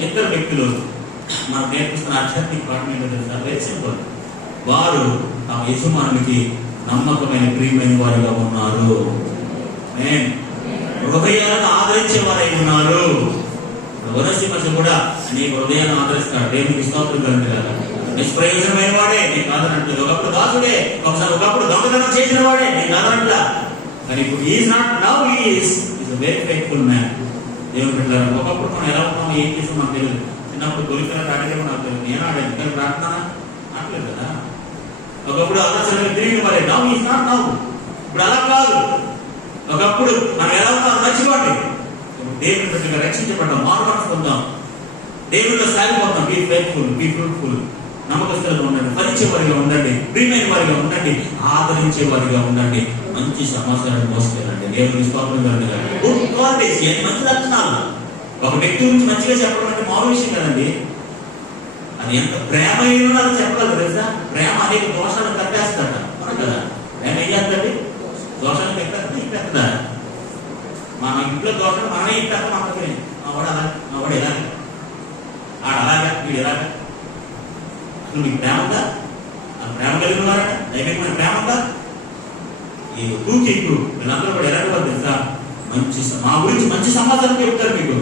ఇద్దరు వ్యక్తులు మనకు నేర్పిస్తున్న ఆధ్యాత్మిక పాఠం ఏంటో తెలుసా? Very simple. వారు తమ యజమానునికి నమ్మకమైన ప్రియమైన వారుగా ఉన్నారు. హృదయాలను ఆదరించే వారై ఉన్నారు. వనసింహ కూడా అనేక హృదయాలను ఆదరిస్తాడు. దేవునికి స్తోత్రం కలుగును గాక. నిష్ప్రయోజనమైన వాడే, నేను కాదనట్లేదు. ఒకప్పుడు దాసుడే, ఒకప్పుడు దొంగతనం చేసిన వాడే, నేను కాదనట్లా. కానీ ఇప్పుడు is not now, is very faithful man. దేవుని బిడ్డలారా, ఒకప్పుడు మనం ఎలా ఉన్నామో ఏం చేసాం మనకు తెలియదు. చిన్నప్పుడు గొలికలకు ఆడలేమో నాకు తెలియదు. నేను ఆడాను, ఇక్కడ రాట్నానా ఆడలేదు కదా. ఒకప్పుడు ఆలోచనలు తిరిగి మరి నౌ ఈజ్ నాట్ నౌ. ఇప్పుడు అలా కాదు. ఒకప్పుడు మనం ఎలా ఉన్నాం మర్చిపోండి. దేవుని బిడ్డగా రక్షించబడ్డాం, మారుమనసు పొందాం, దేవునిలో సాగిపోతాం. Be faithful, be fruitful. నమ్మకస్తులుగా ఉండండి, పరిచే వారిగా ఉండండి, ప్రియమైన వారిగా ఉండండి, ఆదరించే వారిగా ఉండండి, మంచి సమాచారాన్ని మోసుకెళ్ళండి. దేవునికి స్తోత్రం కలుగును గాక. గుడ్ క్వాలిటీస్, మంచి లక్షణాలు. ఒక వ్యక్తి గురించి మంచిగా చెప్పడం అంటే మామూలు విషయం కదండి. అది ఎంత ప్రేమ అయినా అది చెప్పగలరు తెలుసా? ప్రేమ అనేక దోషాలను కట్టేస్తాడ కదా. ప్రేమ ఏం చేస్తుంది? దోషాలను కట్టేస్తుందా? మన ఇంట్లో దోషాలు మనమే ఇస్తాం. నమ్మకమే మా వాడు అలా, మా వాడు ఎలాగా, ఆడ అలాగా, వీడు ఎలాగా. అసలు మీకు ప్రేమ ఉందా? ఆ ప్రేమ కలిగిన వారా? దైవికమైన ప్రేమ ఉందా? ఈ టూకీకు వీళ్ళందరూ కూడా ఎలాంటి వారు తెలుసా? మంచి మా గురించి మంచి సమాచారం చెప్తారు మీకు.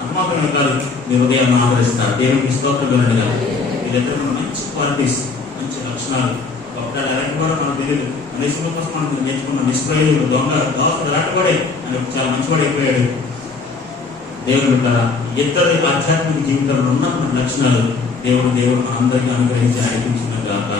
నమ్మకమే కాదు, మీ హృదయాన్ని ఆదరిస్తారు. దేవునికి స్తోత్రం కలుగును గాక. వీళ్ళిద్దరు మంచి క్వాలిటీస్, మంచి లక్షణాలు. ఒకవేళ ఎలాంటి కూడా మనకు తెలియదు. దేశం కోసం మనం నేర్చుకున్న నిష్ప్రయోజకుడు, దొంగ, దాసుడు అలాంటి వాడే అని చాలా మంచివాడు అయిపోయాడు. దేవుడు బిడ్డలారా, ఇద్దరు ఆధ్యాత్మిక జీవితంలో ఉన్న లక్షణాలు దేవుడు మనందరికీ అనుగ్రహించి నడిపించిన గాక.